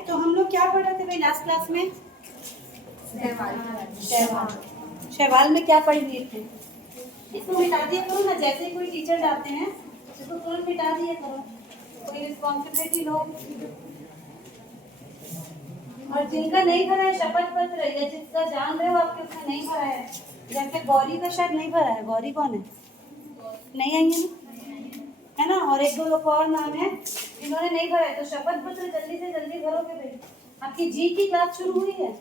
तो हम लोग क्या पढ़ रहे थे भाई लास्ट क्लास में? शैवाल। शैवाल में क्या पढ़ लिए थे? इसको मिटा दिया करो ना, जैसे ही कोई टीचर जाते हैं इसको तुरंत मिटा दिया करो, कोई रिस्पॉन्सिबिलिटी लो। और जिनका नहीं भरा है शपथ पत्र, या जिसका जान रहे हो आपके उसने नहीं भरा है, जैसे गौरी का शायद नहीं भरा है। गौरी कौन है? नहीं आई है ना, है ना? और एक दो लोग और नाम है जिन्होंने नहीं भरा है, तो शपथ पत्र जल्दी से जल्दी भरोगे भाई। आपकी जी की क्लास शुरू हुई है?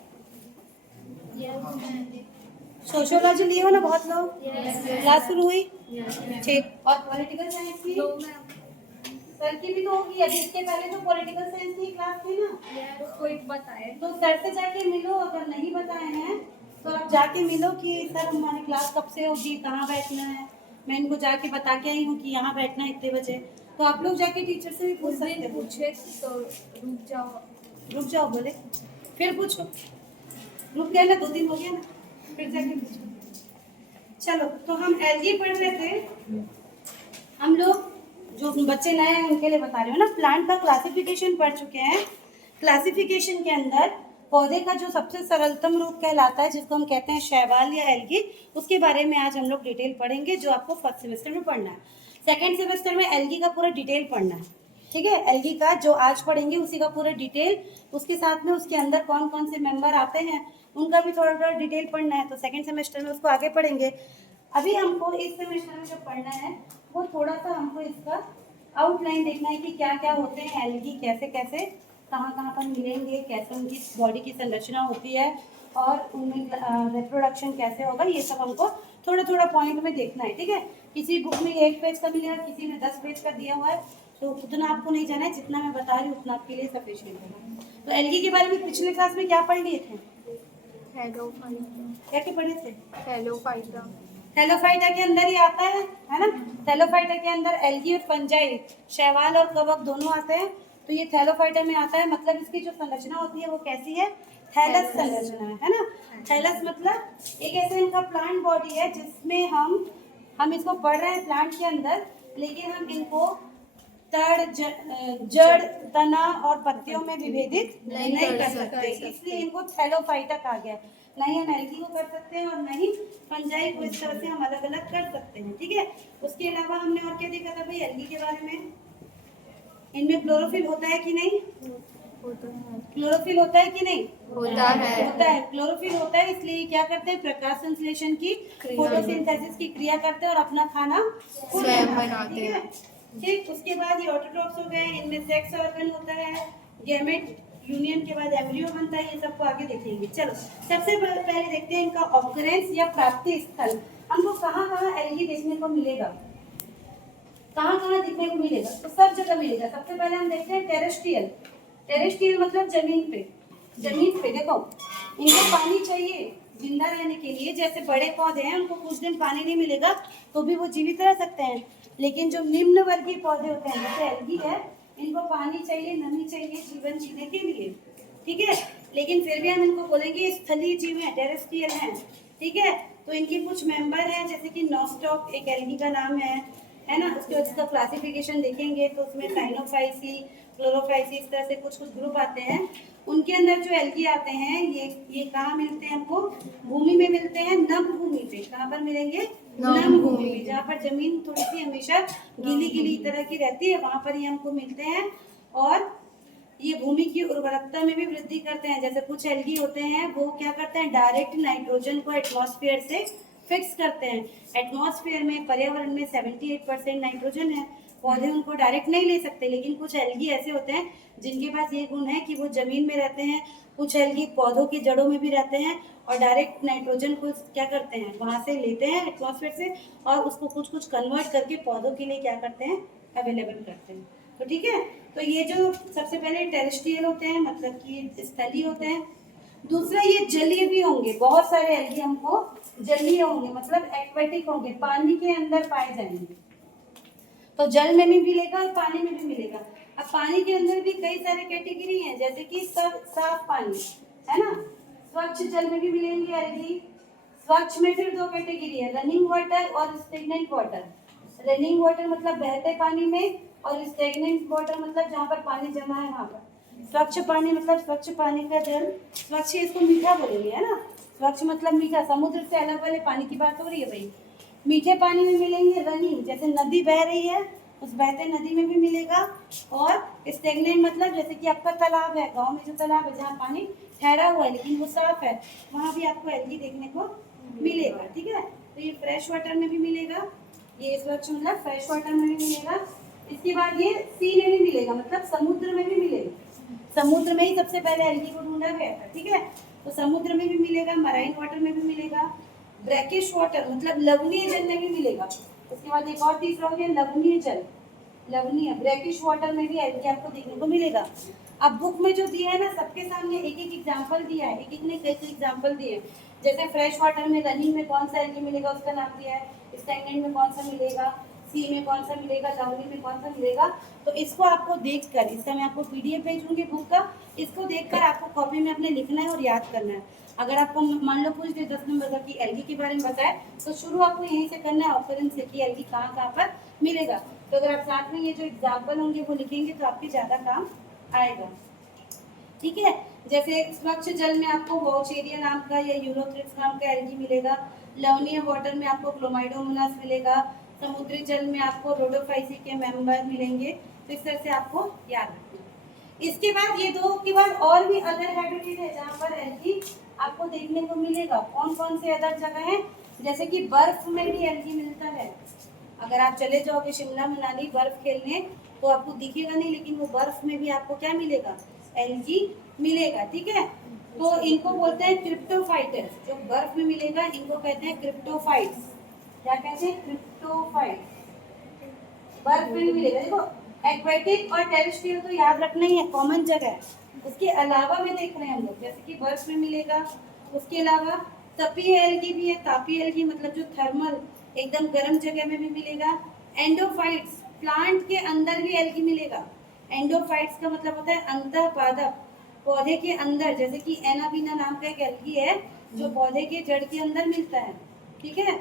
सोशियोलॉजी लिए हो ना बहुत लोग? क्लास शुरू हुई? ठीक। और पॉलिटिकल साइंस की? सर की भी तो होगी, अभी इसके पहले तो पॉलिटिकल साइंस की क्लास थी ना, उसको एक बताए तो सर से जाके मिलो। अगर नहीं बताए हैं तो आप जाके मिलो कि सर हमारी क्लास कब से होगी, कहाँ बैठना है। मैं इनको जाके बता के आई हूँ कि यहाँ बैठना है इतने बजे। तो आप लोग जाके टीचर से भी पूछ सकते हो। पूछे तो रुक जाओ बोले, फिर पूछो। रुक गया ना, 2 दिन हो गया ना, फिर जाके पूछो। चलो, तो हम एलगी पढ़ रहे थे। हम लोग जो बच्चे नए हैं उनके लिए बता रहे हो ना, प्लांट का क्लासिफिकेशन पढ़ चुके हैं। क्लासिफिकेशन के अंदर पौधे का जो सबसे सरलतम रूप कहलाता है, जिसको हम कहते हैं शैवाल या एल्गी, उसके बारे में आज हम लोग डिटेल पढ़ेंगे, जो आपको फर्स्ट सेमेस्टर में पढ़ना है। सेकेंड सेमेस्टर में एल्गी का पूरा डिटेल पढ़ना है, ठीक है? एल्गी का जो आज पढ़ेंगे उसी का पूरा डिटेल, उसके साथ में उसके अंदर कौन कौन से मेंबर आते हैं उनका भी थोड़ा थोड़ा डिटेल पढ़ना है। तो सेकेंड सेमेस्टर में उसको आगे पढ़ेंगे। अभी हमको इस सेमेस्टर में जो पढ़ना है वो थोड़ा सा हमको इसका आउटलाइन देखना है कि क्या क्या होते हैं एल्गी, कैसे कैसे कहाँ कहाँ पर मिलेंगे, कैसे उनकी बॉडी की संरचना होती है और उनमें रिप्रोडक्शन कैसे होगा, ये सब हमको थोड़ा थोड़ा पॉइंट में देखना है, ठीक है? किसी बुक में 1 पेज का मिलेगा, किसी में 10 पेज का दिया हुआ है, तो उतना आपको नहीं जाना है, जितना मैं बता रही हूँ उतना आपके लिए सफिशिएंट है। तो एल्गी के बारे में पिछले क्लास में क्या पढ़ लिए थे? क्या क्या पढ़े थे? थैलोफाइटा के अंदर ही आता है ना? थैलोफाइटा के अंदर एल्गी और फंजाई, शैवाल और कवक दोनों आते हैं। तो ये थैलोफाइटा में आता है, मतलब इसकी जो संरचना होती है वो कैसी है? थैलस संरचना है ना? थैलस मतलब एक ऐसे इनका प्लांट बॉडी है जिसमें हम इसको पढ़ रहे हैं प्लांट के अंदर, लेकिन हम इनको तड़, जड़, तना और पत्तियों में विभेदित नहीं कर सकते, इसलिए इनको थैलोफाइटा कहा गया। नहीं हम एल्गी को कर सकते हैं और नहीं फंजाई को, इस तरह से हम अलग अलग कर सकते हैं, ठीक है? उसके अलावा हमने और क्या देखा था भाई एल्गी के बारे में? इनमें क्लोरोफिल होता है कि नहीं? क्लोरोफिल होता है कि नहीं? होता है। क्लोरोफिल होता है, इसलिए क्या करते हैं? प्रकाश संश्लेषण की, फोटोसिंथेसिस की क्रिया करते हैं और अपना खाना स्वयं बनाते हैं, ठीक? उसके बाद ये ऑटोट्रॉप्स हो गए, इनमें सेक्स ऑर्गन होता है, गैमेट यूनियन के बाद एम्ब्रियो बनता है, ये सबको आगे देखेंगे। चलो, सबसे पहले देखते हैं इनका ऑकरेंस या प्राप्ति स्थल। हमको कहाँ कहाँ एल्गी देखने को मिलेगा, कहाँ कहाँ दिखने को मिलेगा? तो सब जगह मिलेगा। सबसे पहले हम देखते हैं टेरेस्ट्रियल। टेरेस्ट्रियल मतलब जमीन पे। जमीन पे देखो, इनको पानी चाहिए जिंदा रहने के लिए। जैसे बड़े पौधे हैं उनको कुछ दिन पानी नहीं मिलेगा तो भी वो जीवित रह सकते हैं, लेकिन जो निम्न वर्गीय पौधे होते हैं जैसे एल्गी है, इनको पानी चाहिए, नमी चाहिए जीवन जीने के लिए, ठीक है? लेकिन फिर भी हम इनको बोलेंगे स्थलीय जीव है, टेरेस्ट्रियल है, ठीक है? तो इनके कुछ मेंबर हैं जैसे कि नॉस्टॉक एक एल्गी का नाम है ना? उसके बाद इसका क्लासिफिकेशन देखेंगे तो उसमें साइनोफाइसी, क्लोरोफाइसी, इस तरह से कुछ कुछ ग्रुप आते हैं। उनके अंदर जो एल्गी आते हैं ये कहाँ मिलते हैं हमको? भूमि में मिलते हैं, नम भूमि पे। कहाँ पर मिलेंगे? नम भूमि में, जहाँ पर जमीन थोड़ी सी हमेशा गीली गीली तरह की रहती है, वहां पर ये हमको मिलते हैं। और ये भूमि की उर्वरकता में भी वृद्धि करते हैं। जैसे कुछ एल्गी होते हैं वो क्या करते हैं? डायरेक्ट नाइट्रोजन को एटमॉस्फेयर से फिक्स करते हैं। एटमॉस्फेयर में, पर्यावरण में 78% नाइट्रोजन है, पौधे उनको डायरेक्ट नहीं ले सकते। लेकिन कुछ एल्गी ऐसे होते हैं जिनके पास ये गुण है कि वो जमीन में रहते हैं, कुछ एल्गी पौधों की जड़ों में भी रहते हैं और डायरेक्ट नाइट्रोजन को क्या करते हैं? वहां से लेते हैं एटमॉस्फेयर से और उसको कुछ कुछ कन्वर्ट करके पौधों के लिए क्या करते हैं? अवेलेबल करते हैं। तो ठीक है, तो ये जो सबसे पहले टेरेस्ट्रियल होते हैं, मतलब कि स्थलीय होते हैं। दूसरा ये जलीय भी होंगे, बहुत सारे एल्गी हमको जलीय होंगे, मतलब एक्वेटिक होंगे, पानी के अंदर पाए जाएंगे। तो जल में भी मिलेगा और पानी में भी मिलेगा। अब पानी के अंदर भी कई सारे कैटेगरी हैं, जैसे कि साफ पानी है ना, स्वच्छ जल में भी मिलेंगे एल्गी। स्वच्छ में फिर 2 कैटेगरी है, रनिंग वाटर और स्टेगनेंट वाटर। रनिंग वाटर मतलब बहते पानी में, और स्टेगनेंट वाटर मतलब जहाँ पर पानी जमा है वहां पर। स्वच्छ पानी मतलब स्वच्छ पानी का जल, स्वच्छ इसको मीठा बोलेंगे, है ना। स्वच्छ मतलब मीठा, समुद्र से अलग वाले पानी की बात हो रही है भाई। मीठे पानी में मिलेंगे रनिंग, जैसे नदी बह रही है उस बहते नदी में भी मिलेगा। और स्टेगनेंट मतलब जैसे कि आपका तालाब है, गांव में जो तालाब है जहाँ पानी ठहरा हुआ है लेकिन वो साफ है, वहाँ भी आपको एल्गी देखने को मिलेगा। ठीक है, तो ये फ्रेश वाटर में भी मिलेगा, ये स्वच्छ मतलब फ्रेश वाटर में भी मिलेगा। इसके बाद ये सी में भी मिलेगा, मतलब समुद्र में भी मिलेगा। समुद्र में ही सबसे पहले एल्गी को ढूंढा गया था। ठीक है, तो समुद्र में भी मिलेगा, मराइन वाटर में भी मिलेगा, ब्रैकिश वाटर मतलब लवणीय जल में भी मिलेगा। उसके बाद एक और तीसरा हो गया लवणीय जल, लवणीय ब्रैकिश वाटर में भी एल्गी आपको देखने को मिलेगा। अब बुक में जो दिया है ना, सबके सामने एक एक एग्जांपल दिया है, एक एक ने कई एग्जांपल दिए हैं। जैसे फ्रेश वाटर में रनिंग में कौन सा एल्गी मिलेगा उसका नाम दिया है, स्टैग्नेंट में कौन सा मिलेगा, सी में कौन सा मिलेगा, लवणीय में कौन सा मिलेगा। तो इसको आपको देखकर, इसका मैं आपको पीडीएफ भेजूंगी बुक का, इसको देखकर आपको कॉपी में अपने लिखना है और याद करना है। अगर आपको मान लो पूछ दे 10 नंबर का कि एल्गी के बारे में बताए, तो शुरू आपको यहीं से करना है, ऑक्यूरेंस से कि एल्गी कहाँ कहाँ पर मिलेगा। तो अगर आप साथ में ये जो एग्जाम्पल होंगे वो लिखेंगे तो आपके ज़्यादा काम आएगा। ठीक है, जैसे स्वच्छ जल में आपको वॉचेरिया नाम का या यूरोथ्रिप्स नाम का एल्गी मिलेगा, लवणीय वाटर में आपको क्लोमाइडोमोनास मिलेगा, समुद्री जल में आपको रोडोफाइसी के मेंबर मिलेंगे। तो इस तरह से आपको याद रखना है। इसके बाद ये दो के बाद और भी अदर हैबिटेट है जहाँ पर एल्गी आपको देखने को मिलेगा। कौन कौन से अदर जगह हैं, जैसे कि बर्फ में भी एल्गी मिलता है। अगर आप चले जाओगे शिमला मनाली बर्फ खेलने तो आपको दिखेगा नहीं, लेकिन वो बर्फ में भी आपको क्या मिलेगा, एल्गी मिलेगा। ठीक है, तो इनको बोलते हैं क्रिप्टोफाइट्स। जो बर्फ में मिलेगा इनको कहते हैं क्रिप्टोफाइट्स। क्या कहते हैं, क्रिप्टोफाइट्स। बर्फ में नहीं मिलेगा। देखो एक्वेटिक और टेरेस्ट्रियल तो याद रखना ही है, कॉमन जगह है। उसके अलावा भी देख रहे हैं हम लोग, जैसे कि बर्फ में मिलेगा, उसके अलावा तपीय एल्गी भी है। तापीय एल्गी मतलब जो थर्मल एकदम गर्म जगह में भी मिलेगा। एंडोफाइट्स, प्लांट के अंदर भी एल्गी मिलेगा। एंडोफाइट्स का मतलब होता है अंतःपादप, पौधे के अंदर, जैसे कि एनाबीना नाम का एक एल्गी है जो पौधे के जड़ के अंदर मिलता है। ठीक है,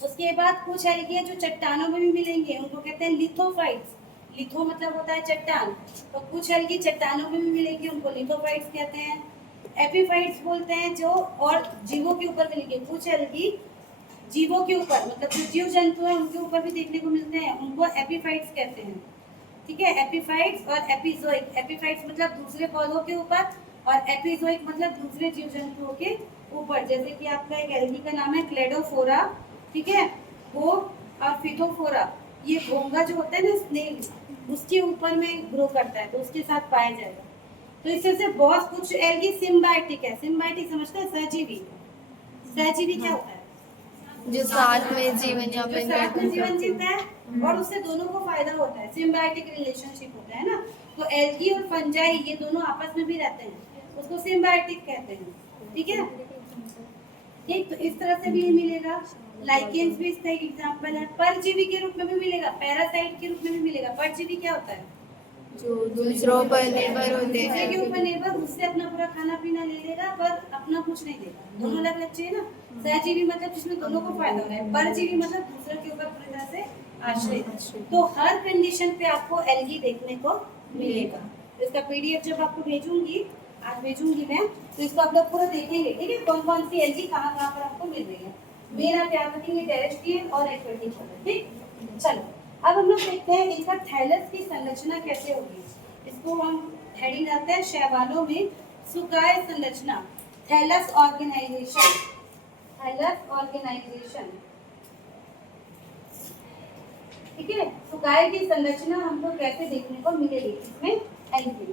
उसके बाद कुछ एल्गी है जो चट्टानों में भी मिलेंगे, उनको कहते हैं लिथोफाइट्स। लिथो मतलब होता है चट्टान, तो कुछ एल्गी चट्टानों में भी मिलेंगे, उनको लिथोफाइट्स कहते हैं। एपीफाइट्स बोलते हैं जो और जीवों के ऊपर मिलेंगे। कुछ एल्गी जीवों के ऊपर मतलब जो जीव जंतु है उनके ऊपर भी देखने को मिलते हैं, उनको एपीफाइट्स कहते हैं। ठीक है, एपीफाइट्स और एपिजोइक। एपीफाइट्स मतलब दूसरे पौधों के ऊपर और एपिजोइक मतलब दूसरे जीव जंतुओं के ऊपर। जैसे कि आपका एक एल्गी का नाम है क्लेडोफोरा। ठीक है, वो और फिथोफोरा, ये घोंगा जो होता है ना स्नेल, उसके ऊपर में ग्रो करता है, तो उसके साथ पाया जाएगा। तो इस तरह से बहुत कुछ एल्गी सिम्बायोटिक है। सिम्बायोटिक समझते हैं, सहजीवी। सहजीवी क्या होता है, जो साथ में जीवन जो यापन साथ में जीवन करते जीता है और उससे दोनों को फायदा होता है, सिम्बायोटिक रिलेशनशिप होता है ना। तो एल्गी और फंजाई ये दोनों आपस में भी रहते हैं, उसको सिम्बायोटिक कहते हैं। ठीक है, ठीक, तो इस तरह से भी ये मिलेगा। लाइकेंस भी इसका एक एग्जांपल है। परजीवी के रूप में भी मिलेगा, पैरासाइट के रूप में भी मिलेगा। परजीवी क्या होता है, जो दूसरों पर निर्भर होते दूसरे के हैं। ऊपर निर्भर, उससे अपना पूरा खाना पीना ले लेगा पर अपना कुछ नहीं देगा। दोनों अलग अलग चाहिए ना। सहजीवी मतलब जिसमें दोनों को फायदा हो रहा है, परजीवी मतलब दूसरे के ऊपर पूरी तरह से आश्रित। तो हर कंडीशन पे आपको एल्गी देखने को मिलेगा। इसका पीडीएफ जब आपको भेजूंगी, आज भेजूंगी मैं, तो इसको आप लोग पूरा देखेंगे। ठीक है, कौन कौन सी एल्गी कहाँ कहाँ पर आपको मिल रही है। मेन आप याद रखेंगे टेरेस्ट्रियल और एक्वेटिक वाला। ठीक, चलो अब हम लोग देखते हैं इनका थैलस की संरचना कैसे होगी। इसको हम हेडिंग डालते हैं शैवालों में सुकाय संरचना, थैलस ऑर्गेनाइजेशन। थैलस ऑर्गेनाइजेशन, ठीक है, सुकाय की संरचना हमको कैसे देखने को मिलेगी इसमें एल्गी।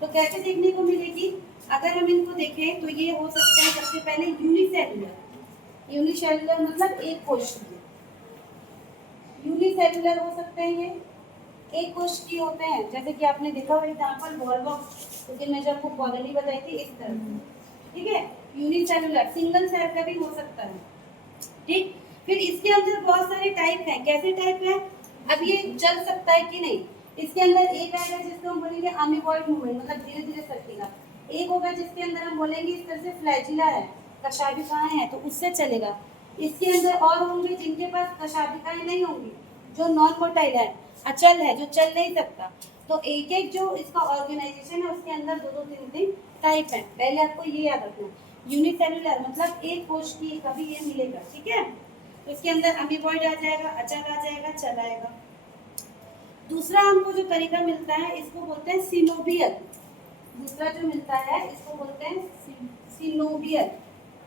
तो कैसे देखने को मिलेगी, अगर हम इनको देखें तो ये हो सकते हैं सबसे पहले यूनिसेलुलर। यूनिसेलुलर मतलब एक कोशिकीय, यूनिसेलुलर हो सकते हैं ये, एक कोशिकीय होते हैं। जैसे कि आपने देखा हुआ एग्जांपल वॉलबॉक्स, क्योंकि मैं जब आपको कॉलोनी बताई थी इस तरह से। ठीक है, यूनिसेलुलर सिंगल सेल का भी हो सकता है। ठीक, फिर इसके अंदर बहुत सारे टाइप हैं। कैसे टाइप है, अब ये चल सकता है कि नहीं। इसके अंदर एक आएगा जिसको हम बोलेंगे अमीबॉइड मूवमेंट, मतलब धीरे धीरे सरकेगा। एक होगा जिसके अंदर हम बोलेंगे इस तरह से फ्लैजिला है, कशाभिकाएं हैं, तो उससे चलेगा। इसके अंदर और होंगे जिनके पास कशाभिकाएं नहीं होंगी, जो नॉन मोटाइल है, अचल है, जो चल नहीं सकता। तो एक एक जो इसका ऑर्गेनाइजेशन है उसके अंदर दो दो तीन तीन टाइप है। पहले आपको ये याद रखना, यूनिसेलुलर मतलब एक कोश की कभी ये मिलेगा, ठीक है। तो इसके अंदर अमीबॉइड आ जाएगा, अचल आ जाएगा, चल आएगा। दूसरा हमको जो तरीका मिलता है इसको बोलते हैं सिनोबियल। दूसरा जो मिलता है इसको बोलते हैं सिनोबियल,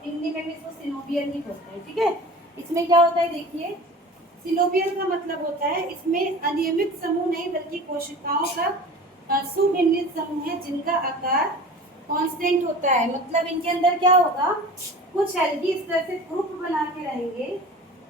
हिंदी में भी इसको सिनोबियल ही बोलते हैं, ठीक है। इसमें क्या होता है देखिए, सिनोबियल का मतलब होता है इसमें अनियमित समूह नहीं बल्कि कोशिकाओं का सुविन्यास समूह है जिनका आकार कांस्टेंट होता है। मतलब इनके अंदर क्या होगा, कुछ एल्गी इस तरह से ग्रुप बना के रहेंगे,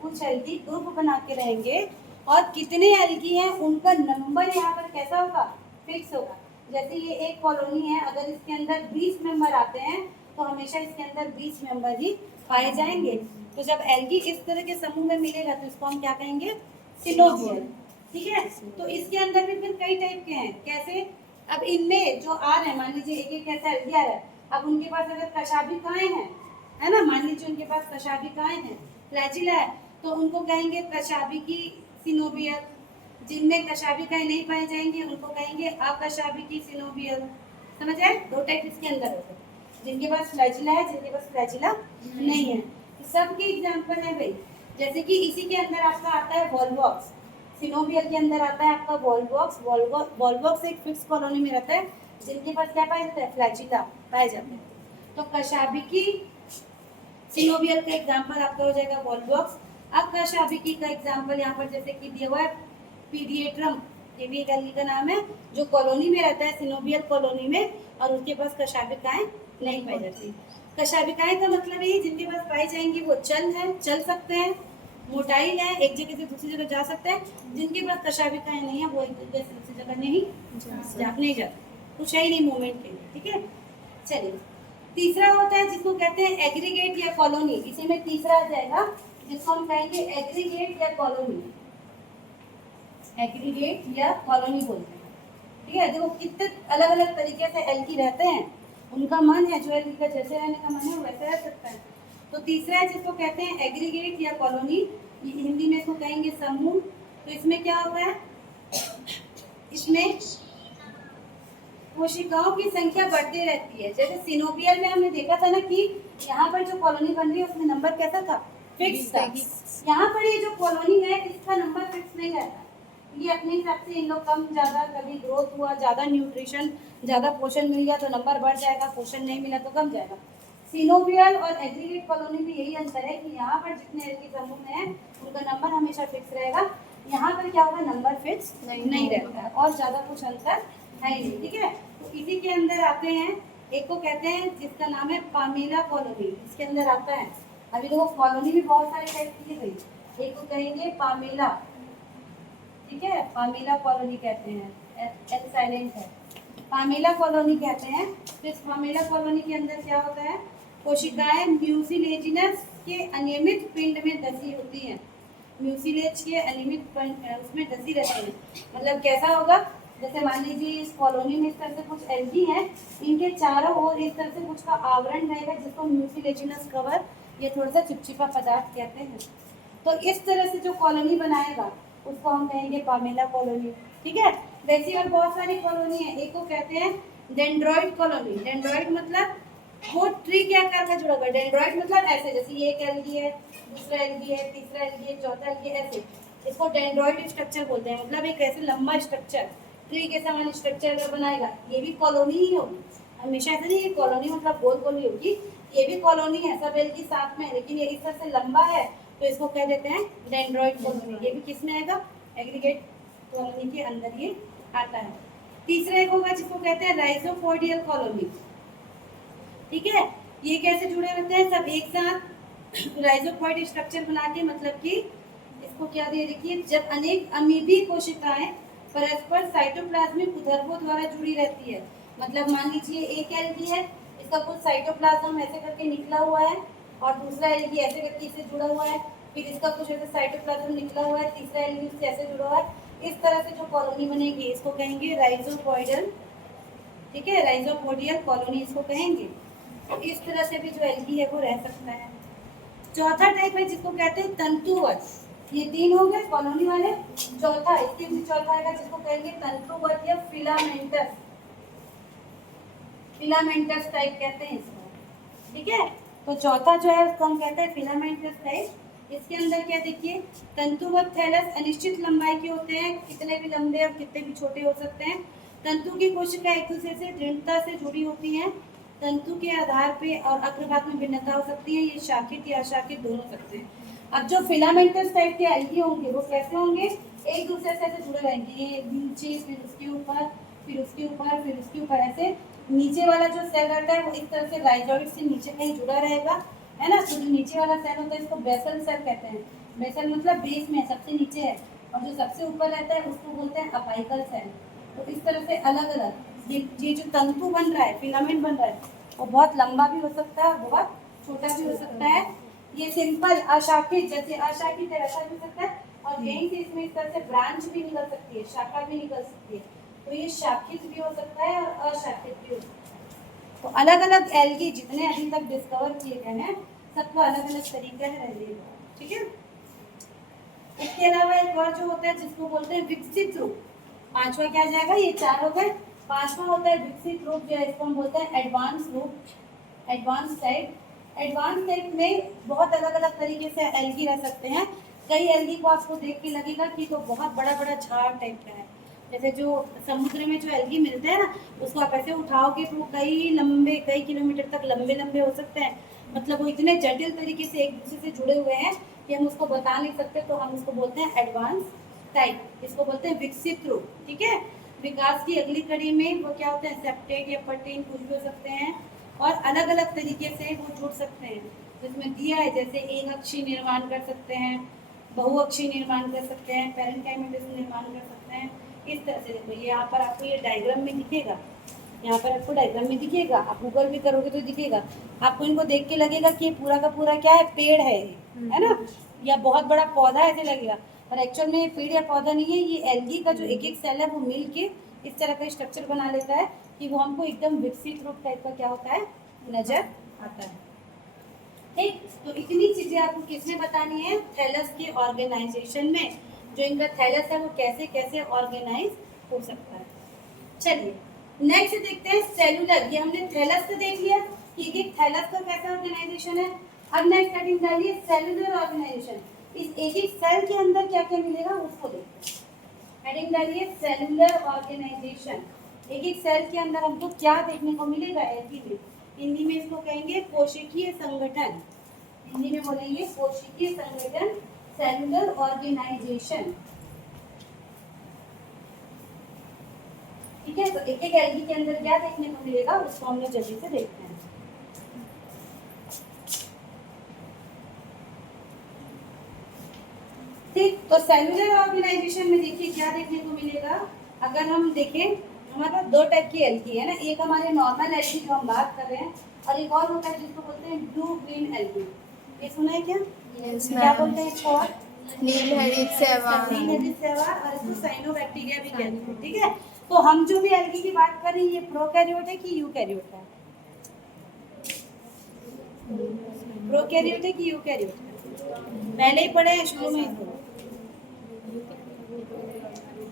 कुछ एल्गी ग्रुप बना के रहेंगे और कितने एल्गी हैं उनका नंबर यहाँ पर कैसा होगा, फिक्स होगा। जैसे ये एक कॉलोनी है, अगर इसके अंदर 20 मेंबर आते हैं तो हमेशा इसके अंदर 20 मेंबर ही पाए जाएंगे। तो जब एल्गी इस तरह के समूह में मिलेगा तो इसको हम क्या कहेंगे, सिनोबियल, ठीक है। तो इसके अंदर भी फिर कई टाइप के हैं, कैसे, अब इनमें जो आ रहे हैं, मान लीजिए एक एक कैसा एल्गी आ रहा है, अब उनके पास अगर कशाभिकाएं हैं, है ना, मान लीजिए उनके पास कशाभिकाएं हैं, फ्लैजिला है, तो उनको कहेंगे कशाभिकी सिनोबियल। जिनमें कशाभिकाएं नहीं पाई जाएंगी उनको कहेंगे अकशाभिकी सिनोबियल। समझ आए, दो टाइप इसके अंदर होते हैं, जिनके पास फ्लैजिला है, जिनके पास फ्लैजिला नहीं है। सबके एग्जाम्पल है भाई, जैसे कि इसी के अंदर आपका आता है वॉलवॉक्स, सिनोबियल के अंदर आता है आपका वॉलवॉक्स। वॉलवॉक्स एक फिक्स कॉलोनी में रहता है, जिनके पास क्या पाया जाता है, फ्लैजिला पाए जाते हैं। तो कशाभिकी सिनोबियल का एग्जाम्पल आपका हो जाएगा वॉलवॉक्स। अब कशाभिकी का एग्जाम्पल यहाँ पर जैसे कि दिया हुआ है पीडिएट्रम, ये भी एक एल्गी का नाम है जो कॉलोनी में रहता है, सिनोबियल कॉलोनी में, और उसके पास कशाभिकाएं नहीं पाई जाती। कशाभिकाएं का मतलब ये जिनके पास पाई जाएंगी वो चल सकते हैं, मोटाइल है, एक जगह से दूसरी जगह जा सकते हैं। जिनके पास कशाभिकाएं नहीं है वो एक जगह से दूसरी जगह नहीं जाते, कुछ है ही नहीं मूवमेंट के लिए, ठीक है। चलिए, तीसरा होता है जिसको कहते हैं एग्रीगेट या कॉलोनी। इसी में तीसरा आ जाएगा जिसको हम कहेंगे एग्रीगेट या कॉलोनी, एग्रीगेट या कॉलोनी बोलते हैं, ठीक है। देखो कितने अलग अलग तरीके से एल्गी रहते हैं, उनका मन है, जो एल्गी का जैसे रहने का मन है वैसे रह सकता है। तो तीसरा है जिसको कहते हैं एग्रीगेट या कॉलोनी, हिंदी में इसको कहेंगे समूह। तो इसमें क्या होता है, इसमें कोशिकाओं की संख्या बढ़ती रहती है। जैसे सिनोबियल में हमने देखा था ना कि यहाँ पर जो कॉलोनी बन रही है उसमें नंबर कैसा था, फिक्स था। यहाँ पर ये जो कॉलोनी है इसका नंबर फिक्स नहीं रहता, ये अपने हिसाब से इन लोग कम ज़्यादा, कभी ग्रोथ हुआ, ज़्यादा न्यूट्रिशन, ज़्यादा पोषण मिल गया तो नंबर बढ़ जाएगा, पोषण नहीं मिला तो कम जाएगा। सिनोबियल और एग्रीगेट कॉलोनी में यही अंतर है कि यहाँ पर जितने एल्गी समूह में है उनका नंबर हमेशा फिक्स रहेगा, यहाँ पर क्या होगा, नंबर फिक्स नहीं रहता है और ज़्यादा कुछ अंतर है ही नहीं, ठीक है। तो इसी के अंदर आते हैं, एक को कहते हैं जिसका नाम है पामेला कॉलोनी, इसके अंदर आता है। अभी देखो कॉलोनी भी बहुत सारे टाइप की है, एक को कहेंगे पामेला, ठीक है, पामेला कॉलोनी कहते हैं, एल साइलेंट है, पामेला कॉलोनी कहते हैं। तो इस पामेला कॉलोनी के अंदर क्या होता है, कोशिकाएं म्यूसिलेजिनस के अनियमित पिंड में धसी होती हैं, म्यूसिलेज के अनियमित उसमें धसी रहती हैं। मतलब कैसा होगा, जैसे मान लीजिए इस कॉलोनी में इस तरह से कुछ एल्गी हैं, इनके चारों ओर इस तरह से कुछ का आवरण रहेगा जिसको म्यूसिलेजिनस कवर या थोड़ा सा चिपचिपा पदार्थ कहते हैं। तो इस तरह से जो कॉलोनी बनाएगा उसको हम कहेंगे पामेला कॉलोनी, ठीक है। वैसी और बहुत सारी कॉलोनी है, एक को कहते हैं डेंड्रॉइड कॉलोनी। डेंड्रॉइड मतलब वो ट्री के आकार का जुड़ा हुआ, डेंड्रॉइड मतलब ऐसे, जैसे ये एक एल्गी है, दूसरा एल्गी है, तीसरा एल्गी है, चौथा एल्गी, ऐसे इसको डेंड्रॉइड स्ट्रक्चर बोलते हैं। मतलब एक ऐसे लंबा स्ट्रक्चर, ट्री के समान स्ट्रक्चर अगर बनाएगा, ये भी कॉलोनी ही होगी। हमेशा ऐसा नहीं ये कॉलोनी मतलब गोल गोल ही होगी, ये भी कॉलोनी है, सब एल्गी साथ में, लेकिन ये इस तरह से लंबा है तो इसको कह देते हैं डेंड्रॉइड कॉलोनी। ये भी किस में आएगा, एग्रीगेट कॉलोनी के अंदर ये आता है। तीसरा एक होगा जिसको कहते हैं राइजोपोडियल कॉलोनी, ठीक है। ये कैसे जुड़े रहते हैं, सब एक साथ राइजोपोड स्ट्रक्चर बना के, मतलब कि इसको क्या दे देखिए, जब अनेक अमीबी कोशिकाएं परस्पर साइटोप्लाज्मिक उदरवों द्वारा जुड़ी रहती है। मतलब मान लीजिए एक एल्गी है, इसका कुछ साइटोप्लाज्म ऐसे करके निकला हुआ है और दूसरा एल्गी ऐसे करके इससे जुड़ा हुआ है, फिर इसका कुछ ऐसे साइटोप्लाज्म निकला हुआ है, तीसरा एल्गी उससे ऐसे जुड़ा हुआ है। इस तरह से जो कॉलोनी बनेगी इसको कहेंगे राइजोपोडियल, ठीक है, राइजोपोडियल कॉलोनी इसको कहेंगे। तो इस तरह से भी जो एल्गी है वो रह सकता है। चौथा टाइप है जिसको कहते हैं तंतुवत, ये 3 हो गए कॉलोनी वाले। चौथा, इसके भी चौथा आएगा जिसको कहेंगे तंतुबद्ध या फिलामेंटस, फिलामेंटस टाइप कहते हैं इसको, ठीक है। तो चौथा जो है उसको हम कहते हैं फिलामेंटस टाइप। इसके अंदर क्या देखिए, तंतुबद्ध थैलस अनिश्चित लंबाई के होते हैं, कितने भी लंबे और कितने भी छोटे हो सकते हैं। तंतु की कोशिका एक दूसरे से दृढ़ता से जुड़ी होती हैं। तंतु के आधार पे और अग्रभाग में भिन्नता हो सकती है, ये शाखित या अशाखित दोनों हो सकते हैं। अब जो फिलामेंटस टाइप के एल्गी होंगे वो कैसे होंगे, एक दूसरे से ऐसे जुड़े रहेंगे, ये नीचे फिर उसके ऊपर फिर उसके ऊपर फिर उसके ऊपर, ऐसे नीचे वाला जो सेल रहता है वो इस तरह से राइजोइड से नीचे कहीं जुड़ा रहेगा, है ना। तो जो नीचे वाला सेल होता है इसको बेसल सेल कहते हैं। बेसल मतलब बेस में सबसे नीचे है, और जो सबसे ऊपर रहता है उसको बोलते हैं अपाइकल सेल। तो इस तरह से अलग अलग ये जो तंतु बन रहा है, फिलामेंट बन रहा है, वो बहुत लंबा भी हो सकता है, बहुत छोटा भी हो सकता है। ये सिंपल अशाखित, जैसे अशाखित है वैसा भी हो सकता है, और यहीं से इसमें इस तरह से ब्रांच भी निकल सकती है, शाखा भी निकल सकती है। तो ये शाखित भी हो सकता है और अशाखित भी हो सकता है। तो अलग अलग एल्गी जितने अभी तक डिस्कवर किए गए हैं सबका अलग अलग तरीका है रहने का, ठीक है। इसके अलावा एक और जो होता है जिसको बोलते हैं विकसित रूप, पांचवा क्या आ जाएगा, ये 4 हो गए। पांचवा होता है विकसित रूप, जो है इसको हम बोलते हैं एडवांस रूप, एडवांस टाइप। एडवांस टाइप में बहुत अलग अलग तरीके से एल्गी रह सकते हैं। कई एल्गी को आपको देख के लगेगा कि तो बहुत बड़ा बड़ा झाड़ टाइप का है, जैसे जो समुद्र में जो एल्गी मिलते हैं ना, उसको आप ऐसे उठाओगे तो कई लंबे, कई किलोमीटर तक लंबे लंबे हो सकते हैं। मतलब वो इतने जटिल तरीके से एक दूसरे से जुड़े हुए हैं कि हम उसको बता नहीं सकते, तो हम उसको बोलते हैं एडवांस टाइप, इसको बोलते हैं विकसित रूप, ठीक है। विकास की अगली कड़ी में वो क्या होते हैं, सेप्टेट या पर्टेन कुछ भी हो सकते हैं, और अलग अलग तरीके से वो जुड़ सकते हैं। जिसमें दिया है जैसे एक अक्षी निर्माण कर सकते हैं, बहुअक्षी निर्माण कर सकते हैं, पैरेंकाइमेटिस निर्माण कर सकते हैं। इस तरह से देखो, ये यहाँ पर आपको ये डायग्राम में दिखेगा, यहाँ पर आपको डायग्राम में दिखेगा, आप गूगल भी करोगे तो दिखेगा आपको। इनको देख के लगेगा कि ये पूरा का पूरा क्या है, पेड़ है ना, या बहुत बड़ा पौधा ऐसे लगेगा, पर एक्चुअल में ये पेड़ या पौधा नहीं है। ये एल्गी का जो एक एक सेल है वो मिल के इस तरह का स्ट्रक्चर बना लेता है कि वो हमको एकदम विकसित रूप टाइप का क्या होता है, नजर आता है। ठीक, तो इतनी चीजें आपको किसने बतानी है, थैलस के ऑर्गेनाइजेशन में। जो इनका थैलस है वो कैसे कैसे ऑर्गेनाइज हो सकता है। चलिए नेक्स्ट देखते हैं सेलुलर। ये हमने थैलस को देख लिया कि एक थैलस का कैसा ऑर्गेनाइजेशन है। अब नेक्स्ट हेडिंग डालिए सेलुलर ऑर्गेनाइजेशन। इस एक एक सेल के अंदर क्या क्या मिलेगा उसको देखते हैं। हेडिंग डालिए सेलुलर ऑर्गेनाइजेशन। एक एक सेल के अंदर हमको क्या देखने को मिलेगा एल्गी में। हिंदी में इसको कहेंगे कोशिकीय संगठन, हिंदी में बोलेंगे कोशिकीय संगठन, सेलुलर ऑर्गेनाइजेशन, ठीक है। तो एक एक एल्गी के अंदर क्या देखने को मिलेगा उसको हम लोग जल्दी से देखते हैं। ठीक, तो सेलुलर ऑर्गेनाइजेशन में देखिए क्या देखने को मिलेगा। अगर हम देखें, हमारे पास 2 टाइप की एल्गी है ना, एक हमारे नॉर्मल एल्गी जो हम बात कर रहे हैं, और एक और होता है जिसको बोलते हैं ब्लू ग्रीन एल्गी। ये सुना है क्या? Yes, क्या ma'am. बोलते हैं इसको? नील हरित शैवाल। नील हरित शैवाल, और इसको साइनोबैक्टीरिया भी कहते हैं, ठीक है। तो हम जो भी एल्गी की बात कर रहे हैं ये प्रोकैरियोट है कि यूकैरियोट है? प्रोकैरियोट है कि यूकैरियोट है? पहले ही पढ़े हैं शुरू में इसको।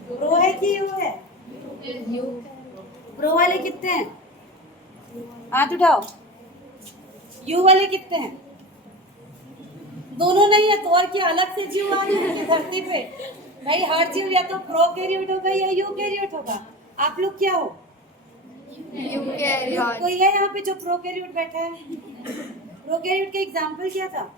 प्रो है कि यू है? प्रो वाले कितने हैं, हाथ उठाओ। यू वाले कितने हैं? दोनों नहीं है तो और क्या, अलग से जीव आ गए धरती पे। भाई हर जीव या तो प्रोकैरियोट होगा या यूकैरियोट होगा। आप लोग क्या हो? यूकैरियोट। कोई है यहाँ पे जो प्रोकैरियोट बैठा है? प्रोकैरियोट का एग्जाम्पल क्या था?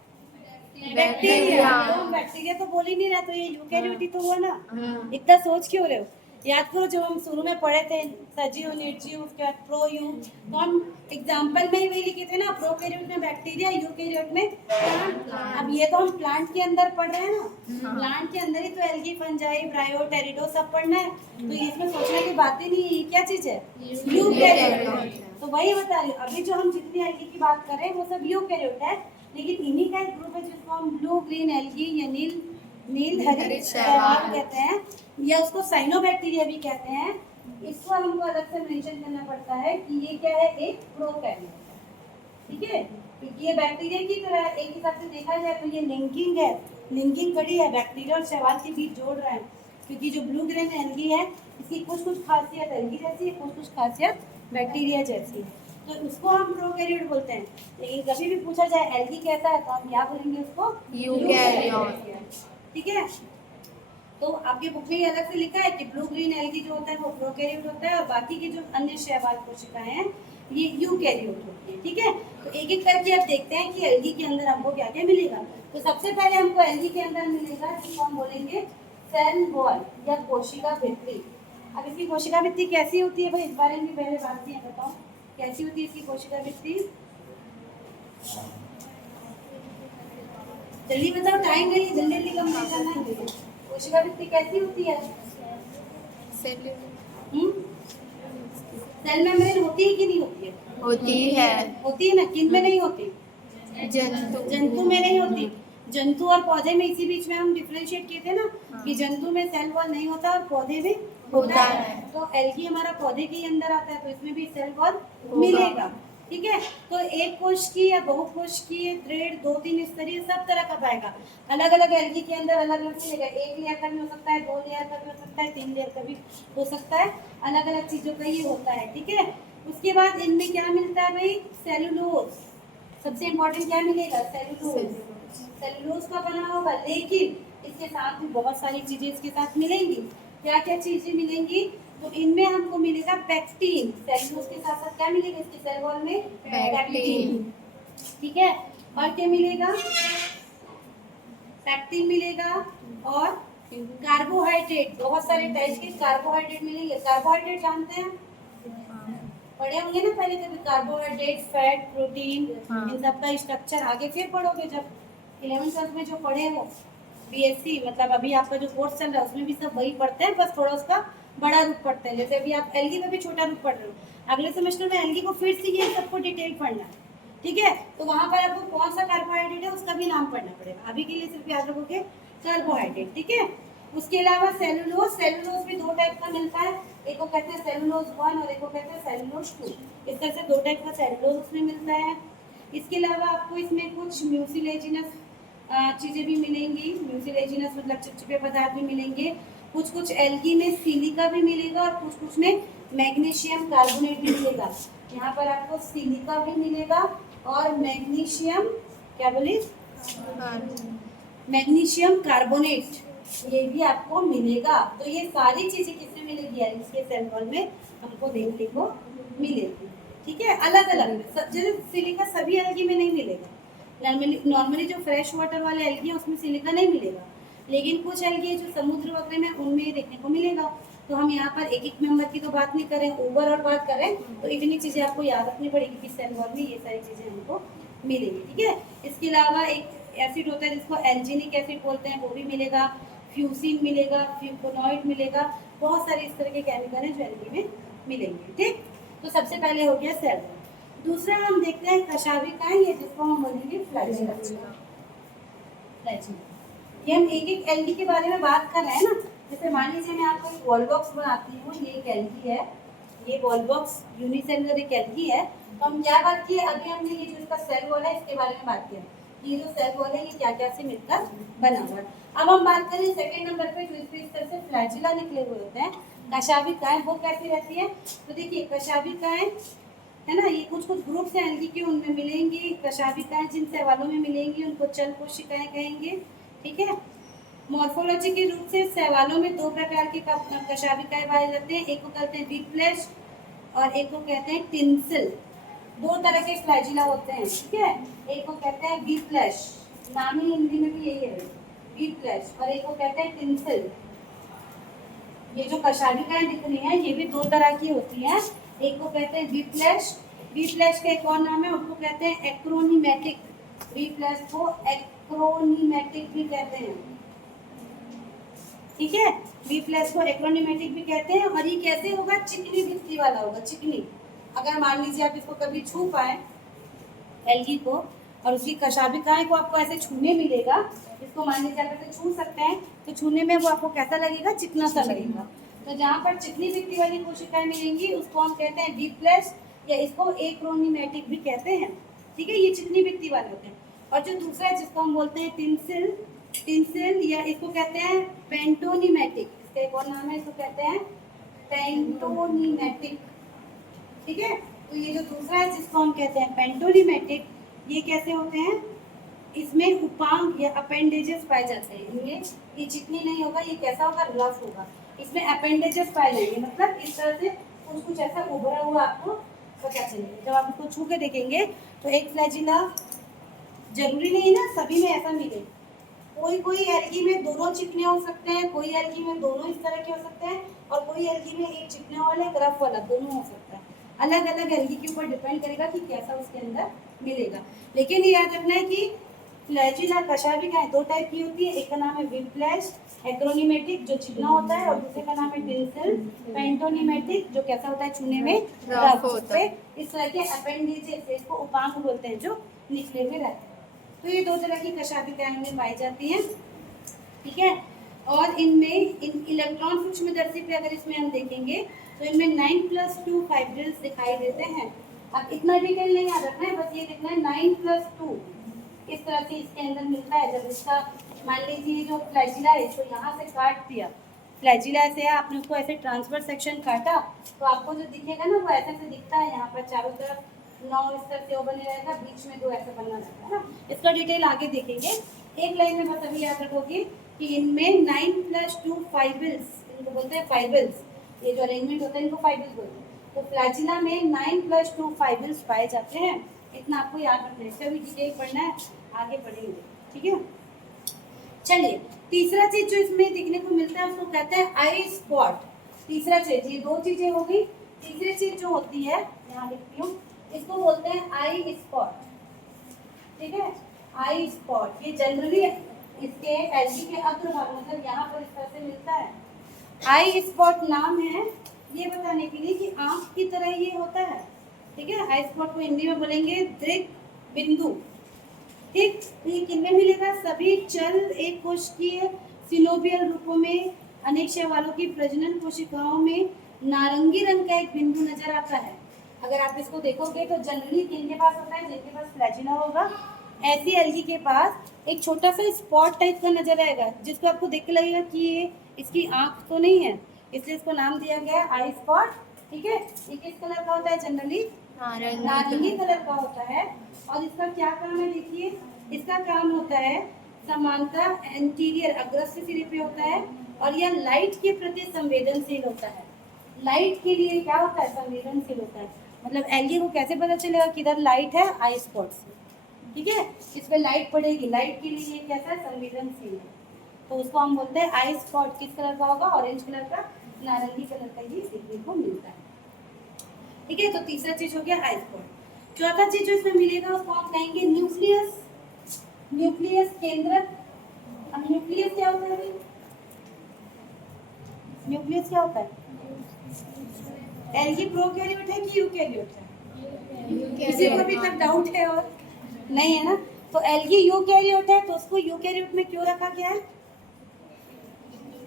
बैक्टीरिया। तो बैक्टीरिया तो बोल ही नहीं रहा, तो ये यूकैरियोट ही तो हुआ ना। इतना सोच क्यों रहे हो? याद करो जब हम शुरू में पढ़े थे सजीव निर्जीव उसके बाद प्रो यू, तो हम एग्जाम्पल में ही वही लिखे थे ना, प्रोकैरियोट में बैक्टीरिया, यूकैरियोट में प्लांट। अब ये तो हम प्लांट के अंदर पढ़ रहे हैं ना, प्लांट के अंदर ही तो एल्गी, फंजाई, ब्रायो, टेरिडो सब पढ़ना है। तो इसमें सोचने की बात ही नहीं है, ये क्या चीज है, यूकैरियोट। तो वही बता रही हूँ, अभी जो हम जितनी एल्गी की बात कर रहे हैं वो सब यूकैरियोट है, लेकिन इन्हीं का एक ग्रुप है जिसको हम ब्लू ग्रीन एल्गी या नील हरित शैवाल कहते हैं, या उसको साइनोबैक्टीरिया भी कहते हैं। इसको हमको अलग से मेंशन करना पड़ता है कि ये क्या है, एक प्रोकैरियोट है। ठीक है, क्योंकि ये बैक्टीरिया की तरह है, एक हिसाब से देखा जाए तो ये लिंकिंग है, लिंकिंग कड़ी है, बैक्टीरिया और शैवाल के बीच जोड़ रहा है, क्योंकि जो ब्लू ग्रेन एल्गी है इसकी कुछ कुछ खासियत एल्गी जैसी है, कुछ कुछ खासियत बैक्टीरिया जैसी है, तो उसको हम प्रोकैरियोट बोलते हैं। लेकिन कभी भी पूछा जाए एल्गी कैसा है तो हम क्या बोलेंगे उसको, यूकैरियोट। ठीक है। तो आपके बुक में ये अलग से लिखा है कि ब्लू ग्रीन एल्गी जो होता है वो प्रोकैरियोट होता है और बाकी के जो अन्य शैवाल कोशिकाएं हैं ये यूकैरियोट होती है, ठीक है। तो एक एक करके आप देखते हैं कि एल्गी के अंदर हमको क्या क्या मिलेगा। तो सबसे पहले हमको एल्गी के अंदर मिलेगा जिसको हम बोलेंगे सेल वॉल या कोशिका भित्ति। अब इसकी कोशिका भित्ति कैसी होती है भाई, इस बारे में पहले बात की बताओ, कैसी होती है इसकी कोशिका भित्ति, जल्दी बताओ, टाइम नहीं, जल्दी जल्दी कंप्लीट करना है। कोशिका भित्ति कैसी होती है, सेल मेम्ब्रेन होती है कि नहीं होती है, होती है ना, किन में नहीं होती, जंतु में नहीं होती, जंतु और पौधे में, इसी बीच में हम डिफरेंशिएट किए थे ना कि जंतु में सेल वॉल नहीं होता और पौधे में होता है। तो एल्गी हमारा पौधे के अंदर आता है तो इसमें भी सेल वॉल मिलेगा, ठीक है। तो एक कोश की या बहुकोश की, दृढ़, 2-3 स्तरीय, सब तरह का पाएगा। अलग अलग एल्गी के अंदर अलग अलग मिलेगा, एक लेयर का भी हो सकता है, 2 लेयर का भी हो सकता है, 3 लेयर का भी हो सकता है, अलग अलग चीजों का ये होता है, ठीक है। उसके बाद इनमें क्या मिलता है भाई, सेलुलोज, सबसे इम्पोर्टेंट क्या मिलेगा, सेलुलोज, सेलुलोज का बना होगा, लेकिन इसके साथ भी बहुत सारी चीजें इसके साथ मिलेंगी। क्या क्या चीजें मिलेंगी, तो इनमें हमको मिलेगा पैक्टीन, सेलुलोज के साथ साथ क्या मिलेगा इसके सेल वॉल में, पैक्टीन, ठीक है। और क्या मिलेगा, पैक्टीन मिलेगा और कार्बोहाइड्रेट, बहुत सारे टाइप के कार्बोहाइड्रेट मिलेंगे। कार्बोहाइड्रेट जानते हैं, पढ़े होंगे ना पहले कभी, कार्बोहाइड्रेट, फैट, प्रोटीन, इन सब का स्ट्रक्चर आगे फिर पढ़ोगे जब 11th 12th में जो पढ़े हो, बीएससी मतलब अभी आपका जो कोर्स चल रहा है उसमें भी सब वही पढ़ते हैं, बस थोड़ा उसका बड़ा रूप पढ़ते हैं। जैसे अभी आप एल्गी में भी छोटा रूप पढ़ रहे हो, अगले सेमेस्टर में एल्गी को फिर से ये सबको डिटेल पढ़ना है, ठीक है। तो वहाँ पर आपको कौन सा कार्बोहाइड्रेट है उसका भी नाम पढ़ना पड़ेगा, अभी के लिए सिर्फ याद रखोगे कार्बोहाइड्रेट, ठीक है। उसके अलावा सेलुलोज, सेलुलोज भी 2 टाइप का मिलता है, एक को कहते हैं सेलुलोज 1 और एक को कहते हैं सेलुलोज 2, इस तरह से 2 टाइप का सेलुलोज उसमें मिलता है। इसके अलावा आपको इसमें कुछ म्यूसिलेजिनस चीज़ें भी मिलेंगी, म्यूसिलेजिनस मतलब चिपचिपे पदार्थ भी मिलेंगे, कुछ कुछ एल्गी में सिलिका भी मिलेगा और कुछ कुछ में मैग्नीशियम कार्बोनेट भी मिलेगा। यहाँ पर आपको सिलिका भी मिलेगा और मैग्नीशियम, क्या बोले, मैग्नीशियम कार्बोनेट, ये भी आपको मिलेगा। तो ये सारी चीजें किसमें मिलेगी, एल्गी के सेल वॉल में हमको देखने को मिलेगी, ठीक है, अलग अलग। जैसे सिलिका सभी एल्गी में नहीं मिलेगा, नॉर्मली जो फ्रेश वाटर वाले एल्गी है उसमें सिलिका नहीं मिलेगा, लेकिन कुछ एल्गी जो समुद्र वगैरह में उनमें देखने को मिलेगा। तो हम यहाँ पर एक एक मेंबर की तो बात नहीं करें, ओवरऑल बात करें तो इतनी चीजें आपको याद रखनी पड़ेगी कि सेल वॉल में ये सारी चीजें हमको मिलेगी, ठीक है। इसके अलावा एक एसिड होता है जिसको एल्जीनिक एसिड बोलते हैं, वो भी मिलेगा, फ्यूसिन मिलेगा, फ्यूकोनॉइड मिलेगा, बहुत सारे इस तरह के केमिकल हैं जो एल्गी में मिलेंगे, ठीक। तो सबसे पहले हो गया सेल वॉल। दूसरा हम देखते हैं कशाभिकाएं, ये जिसको हम बोलेंगे फ्लैजिला। ये हम एक एक एल्गी के बारे में बात कर रहे हैं ना, जैसे मान लीजिए मैं आपको एक वॉल बॉक्स बनाती हूँ, ये एक एल्गी है, ये वॉल बॉक्स यूनिसेलुलर एक एल्गी है। तो हम क्या बात किए, अभी हमने ये जो इसका सेल वॉल है इसके बारे में बात किया, ये जो सेल वॉल है ये क्या क्या से मिलकर बना हुआ है। अब हम बात करें सेकंड नंबर पे, जो इस तरह से फ्लैजिला निकले हुए होते हैं, कशाभिकाएं, वो कैसी रहती है। तो देखिए कशाभिकाएं है ना, ये कुछ कुछ ग्रुप्स हैं एल्गी के, उनमें मिलेंगी कशाभिकाएं, जिन शैवालों में मिलेंगी उनको चल कोशिकाएं कहेंगे, ठीक है। मॉर्फोलॉजी के रूप से शैवालों में 2 प्रकार के कशाभिकाएं पाए जाते हैं, एक को कहते हैं व्हीप्लेश और एक को कहते हैं टिंसिल। 2 तरह के फ्लैजिला होते हैं, ठीक है। एक को कहते हैं व्हीप्लेश, नाम ही हिंदी में भी यही है व्हीप्लेश, और एक को कहते हैं टिंसिल। ये जो कशाभिकाएं दिख रही हैं ये भी 2 तरह की होती हैं, एक को कहते हैं व्हीप्लेश, व्हीप्लेश का एक और नाम है उसको कहते हैं एक्रोनीमेटिक, व्हीप्लेश को एक्रोनीमेटिक भी कहते हैं, ठीक है। व्हीप्लेश को एक्रोनीमेटिक भी कहते हैं। और ये कैसे होगा, चिकनी भित्ति वाला होगा, चिकनी। अगर मान लीजिए आप इसको कभी छू पाए एल्गी को और उसकी कशाभिकाएं को आपको ऐसे छूने मिलेगा, इसको मान लीजिए आप ऐसे छू सकते हैं, तो छूने में वो आपको कैसा लगेगा, चिकना सा लगेगा। तो जहाँ पर चिकनी भित्ति वाली कोशिकाएं मिलेंगी उसको हम कहते हैं व्हीप्लेश, या इसको एक्रोनीमेटिक भी कहते हैं, ठीक है, ये चिकनी मिट्टी वाले होते हैं। और जो दूसरा है जिसको हम बोलते हैं टिंसिल या इसको कहते हैं पेंटोनीमेटिक, इसका एक और नाम है, इसको कहते हैं पेंटोनीमेटिक। ठीक है, तो ये जो दूसरा है जिसको हम कहते हैं पेंटोनीमेटिक, ये कैसे होते हैं, इसमें उपांग या अपेंडेजेस पाए जाते हैं। इनमें ये चिकनी नहीं होगा, ये कैसा होगा, रफ होगा। इसमें अपेंडेजेस पाए जाएंगे, मतलब इस तरह से कुछ ऐसा उभरा हुआ आपको पता चलेगा। जब आप इसको छू के देखेंगे तो एक फ्लैजिला, जरूरी नहीं ना सभी में ऐसा मिले, कोई कोई एल्गी में दोनों चिकने हो सकते हैं, कोई एल्गी में दोनों इस तरह के हो सकते हैं, और कोई एल्गी में एक चिकने वाला एक रफ वाला दोनों हो सकता है। अलग अलग एल्गी के ऊपर डिपेंड करेगा कि कैसा उसके अंदर मिलेगा। लेकिन ये याद रखना है कि फ्लैजिला कशाभिकाएं दो टाइप की होती है, एक का नाम है विप्लैश एक्रोनीमेटिक जो चिकना होता है, और दूसरे का नाम है टिंसिल पेंटोनीमेटिक जो कैसा होता है, छूने में रफ होता है। इस तरह के अपेंडेजेस, इसको उपांग बोलते हैं, जो निचले में रहते हैं। तो ये दो तरह की कशाभिकाएं में पाई जाती हैं। ठीक है, और इनमें इन इलेक्ट्रॉन सूक्ष्मदर्शी पे अगर इसमें हम देखेंगे तो इनमें 9+2 फाइब्रिल्स दिखाई देते हैं। अब इतना डिटेल नहीं याद रखना है, बस ये देखना है 9+2 इस तरह से इसके अंदर मिलता है। जब इसका मान लीजिए जो फ्लैजिला है इसको यहाँ से काट दिया, फ्लैजिला से आपने उसको ऐसे ट्रांसफर सेक्शन काटा तो आपको जो दिखेगा ना वो ऐसे से दिखता है। यहाँ पर चारों तरफ 9 इस तरह से वो बने रहेगा, बीच में 2 ऐसे बनना रहता है ना। इसका डिटेल आगे देखेंगे। एक लाइन में बस अभी याद रखोगे कि इनमें 9+2 फाइब्रिल्स, इनको बोलते हैं फाइब्रिल्स, ये जो अरेंजमेंट होता है इनको फाइब्रिल्स बोलते हैं। तो फ्लैजिला में 9+2 फाइब्रिल्स पाए जाते हैं, इतना आपको याद रखना है। इसका भी डिटेल पढ़ना है, आगे पढ़ेंगे। ठीक है, चलिए तीसरा चीज जो इसमें देखने को मिलता है उसको कहते हैं आई स्पॉट। तीसरा चीज, ये दो चीजें हो गई। तीसरी चीज जो होती है यहाँ लिखती हूँ, इसको बोलते हैं आई स्पॉट। ठीक है, आई स्पॉट ये जनरली इसके एल्गी के अग्रभाग मतलब यहाँ पर इस तरह से मिलता है। आई स्पॉट नाम है ये बताने के लिए कि आंख की तरह ये होता है। ठीक है, आई स्पॉट को हिंदी में बोलेंगे दृक बिंदु। ठीक, तो ये किनमें मिलेगा, सभी चल एक कोशिकीय सिनोबियल रूपों में अनेक शैवालों की प्रजनन कोशिकाओं में नारंगी रंग का एक बिंदु नजर आता है। अगर आप इसको देखोगे तो जनरली किनके पास होता है, जिनके पास फ्लैजिला होगा, ऐसी एल्गी के पास एक छोटा सा स्पॉट टाइप का नजर आएगा, जिसको आपको देख के लगेगा कि ये इसकी आंख तो नहीं है, इसलिए इसको नाम दिया गया है आई स्पॉट। ठीक है, ये किस कलर का होता है, जनरली नारंगी कलर का होता है। और इसका क्या काम है, देखिए इसका काम होता है समानता एंटीरियर अग्रस्य सिरे पे होता है, और यह लाइट के प्रति संवेदनशील होता है। लाइट के लिए क्या होता है, संवेदनशील होता है। मतलब एल्गी को कैसे पता चलेगा कि इधर लाइट है, आई स्पॉट से। ठीक है, इस पे लाइट पड़ेगी, लाइट के लिए ये कैसा है, संवेदनशील है, तो उसको हम बोलते हैं आई स्पॉट। किस कलर का होगा, ऑरेंज कलर का, नारंगी कलर का ये देखने को मिलता है। ठीक है, तो तीसरा चीज हो गया आई स्पॉट। चौथा चीज जो इसमें मिलेगा उसको हम कहेंगे न्यूक्लियस। न्यूक्लियस केंद्रक। अब न्यूक्लियस क्या होता है, न्यूक्लियस क्या होता है, एल्गी प्रोकैरियोट है कि यूकैरियोट है, किसी को अभी तक डाउट है और नहीं है ना। तो एल्गी यूकैरियोट है, तो उसको यूकैरियोट में क्यों रखा गया है,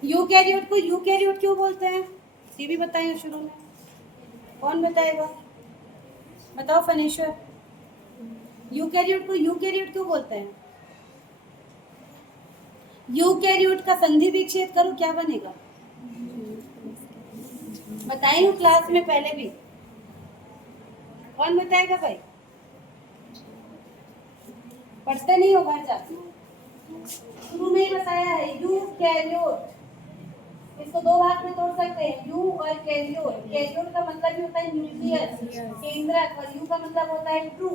यूकैरियोट को यूकैरियोट क्यों बोलते हैं, ये भी बताएं शुरू में, कौन बताएगा, बताओ फनेश्वर, यूकैरियोट को यूकैरियोट क्यों बोलते हैं। यूकैरियोट का संधि विच्छेद करो क्या बनेगा, बताई हूँ क्लास में पहले भी, कौन बताएगा भाई, पढ़ते नहीं हो घर जाके, शुरू में ही बताया है यूकैरियोट। इसको दो भाग में तोड़ सकते हैं, यू और कैरियोट। कैरियोट का मतलब ही होता है न्यूक्लियस केंद्रक, और यू का मतलब होता है ट्रू।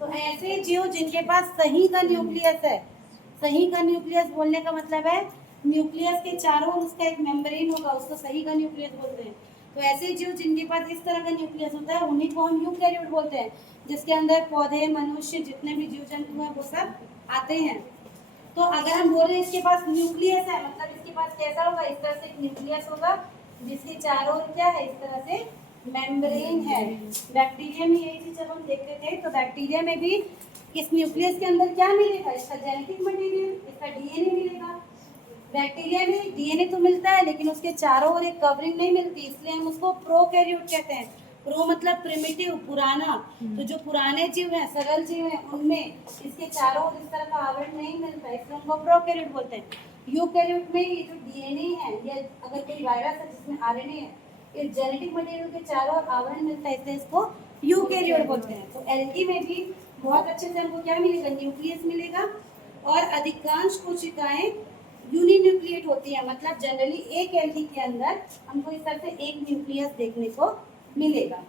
तो ऐसे जीव जिनके पास सही का न्यूक्लियस है, सही का न्यूक्लियस बोलने का मतलब है न्यूक्लियस के चारों ओर उसका एक मेम्ब्रेन होगा, उसको सही का न्यूक्लियस बोलते हैं। तो ऐसे जीव जिनके पास इस तरह का न्यूक्लियस होता है उन्हीं को हम यूकैरियोट बोलते हैं, जिसके अंदर पौधे, मनुष्य, जितने भी जीव जंतु हैं वो सब आते हैं। तो अगर हम बोल रहे हैं इसके पास न्यूक्लियस है, मतलब इसके पास कैसा होगा, इस तरह से एक न्यूक्लियस होगा जिसके चारों ओर क्या है, इस तरह से मेम्ब्रेन है। बैक्टीरिया में यही चीज जब हम देखते थे तो बैक्टीरिया में भी इस न्यूक्लियस के अंदर क्या मिलेगा, इसका जेनेटिक मटेरियल, इसका डीएनए मिलेगा। बैक्टीरिया में डीएनए तो मिलता है लेकिन उसके चारों ओर एक कवरिंग नहीं मिलती, इसलिए हम उसको प्रोकैरियोट कहते हैं। प्रो मतलब प्रिमिटिव, पुराना। तो जो पुराने जीव हैं, सरल जीव हैं, उनमें इसके चारों ओर इस तरह का आवरण नहीं मिलता है, इसलिए उनको प्रोकैरियोट बोलते हैं। यूकैरियोट में ये जो डीएनए है या अगर कोई वायरस है जिसमें आरएनए है, इस जेनेटिक मटेरियल के चारों ओर आवरण मिलता है, इसलिए इसको यूकैरियोट बोलते हैं। तो एल्गी में भी बहुत अच्छे से हमको क्या मिलेगा, न्यूक्लियस मिलेगा, और अधिकांश कोशिकाएं यूनिन्यूक्लिएट होती है, मतलब जनरली एक एल्गी के अंदर हमको इस तरह से एक न्यूक्लियस देखने को मिलेगा।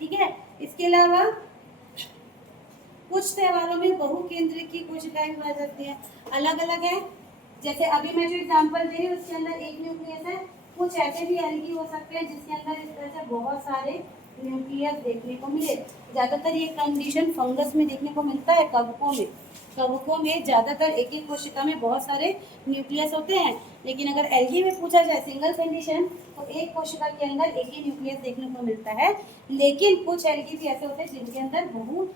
ठीक है, इसके अलावा कुछ त्योहारों में बहुकेंद्रीय की कोशिकाएं पाई जाती हैं, अलग अलग है। जैसे अभी मैं जो एग्जांपल दे रही हूँ उसके अंदर एक न्यूक्लियस है। कुछ ऐसे भी एल्गी हो सकते हैं जिसके अंदर इस तरह से बहुत सारे न्यूक्लियस देखने को मिले। ज़्यादातर ये कंडीशन फंगस में देखने को मिलता है, कवकों में। कवकों में ज़्यादातर एक एक कोशिका में बहुत सारे न्यूक्लियस होते हैं, लेकिन अगर एल्गी में पूछा जाए सिंगल कंडीशन, तो एक कोशिका के अंदर एक ही न्यूक्लियस देखने को मिलता है। लेकिन कुछ एल्गी भी ऐसे होते हैं जिनके अंदर बहु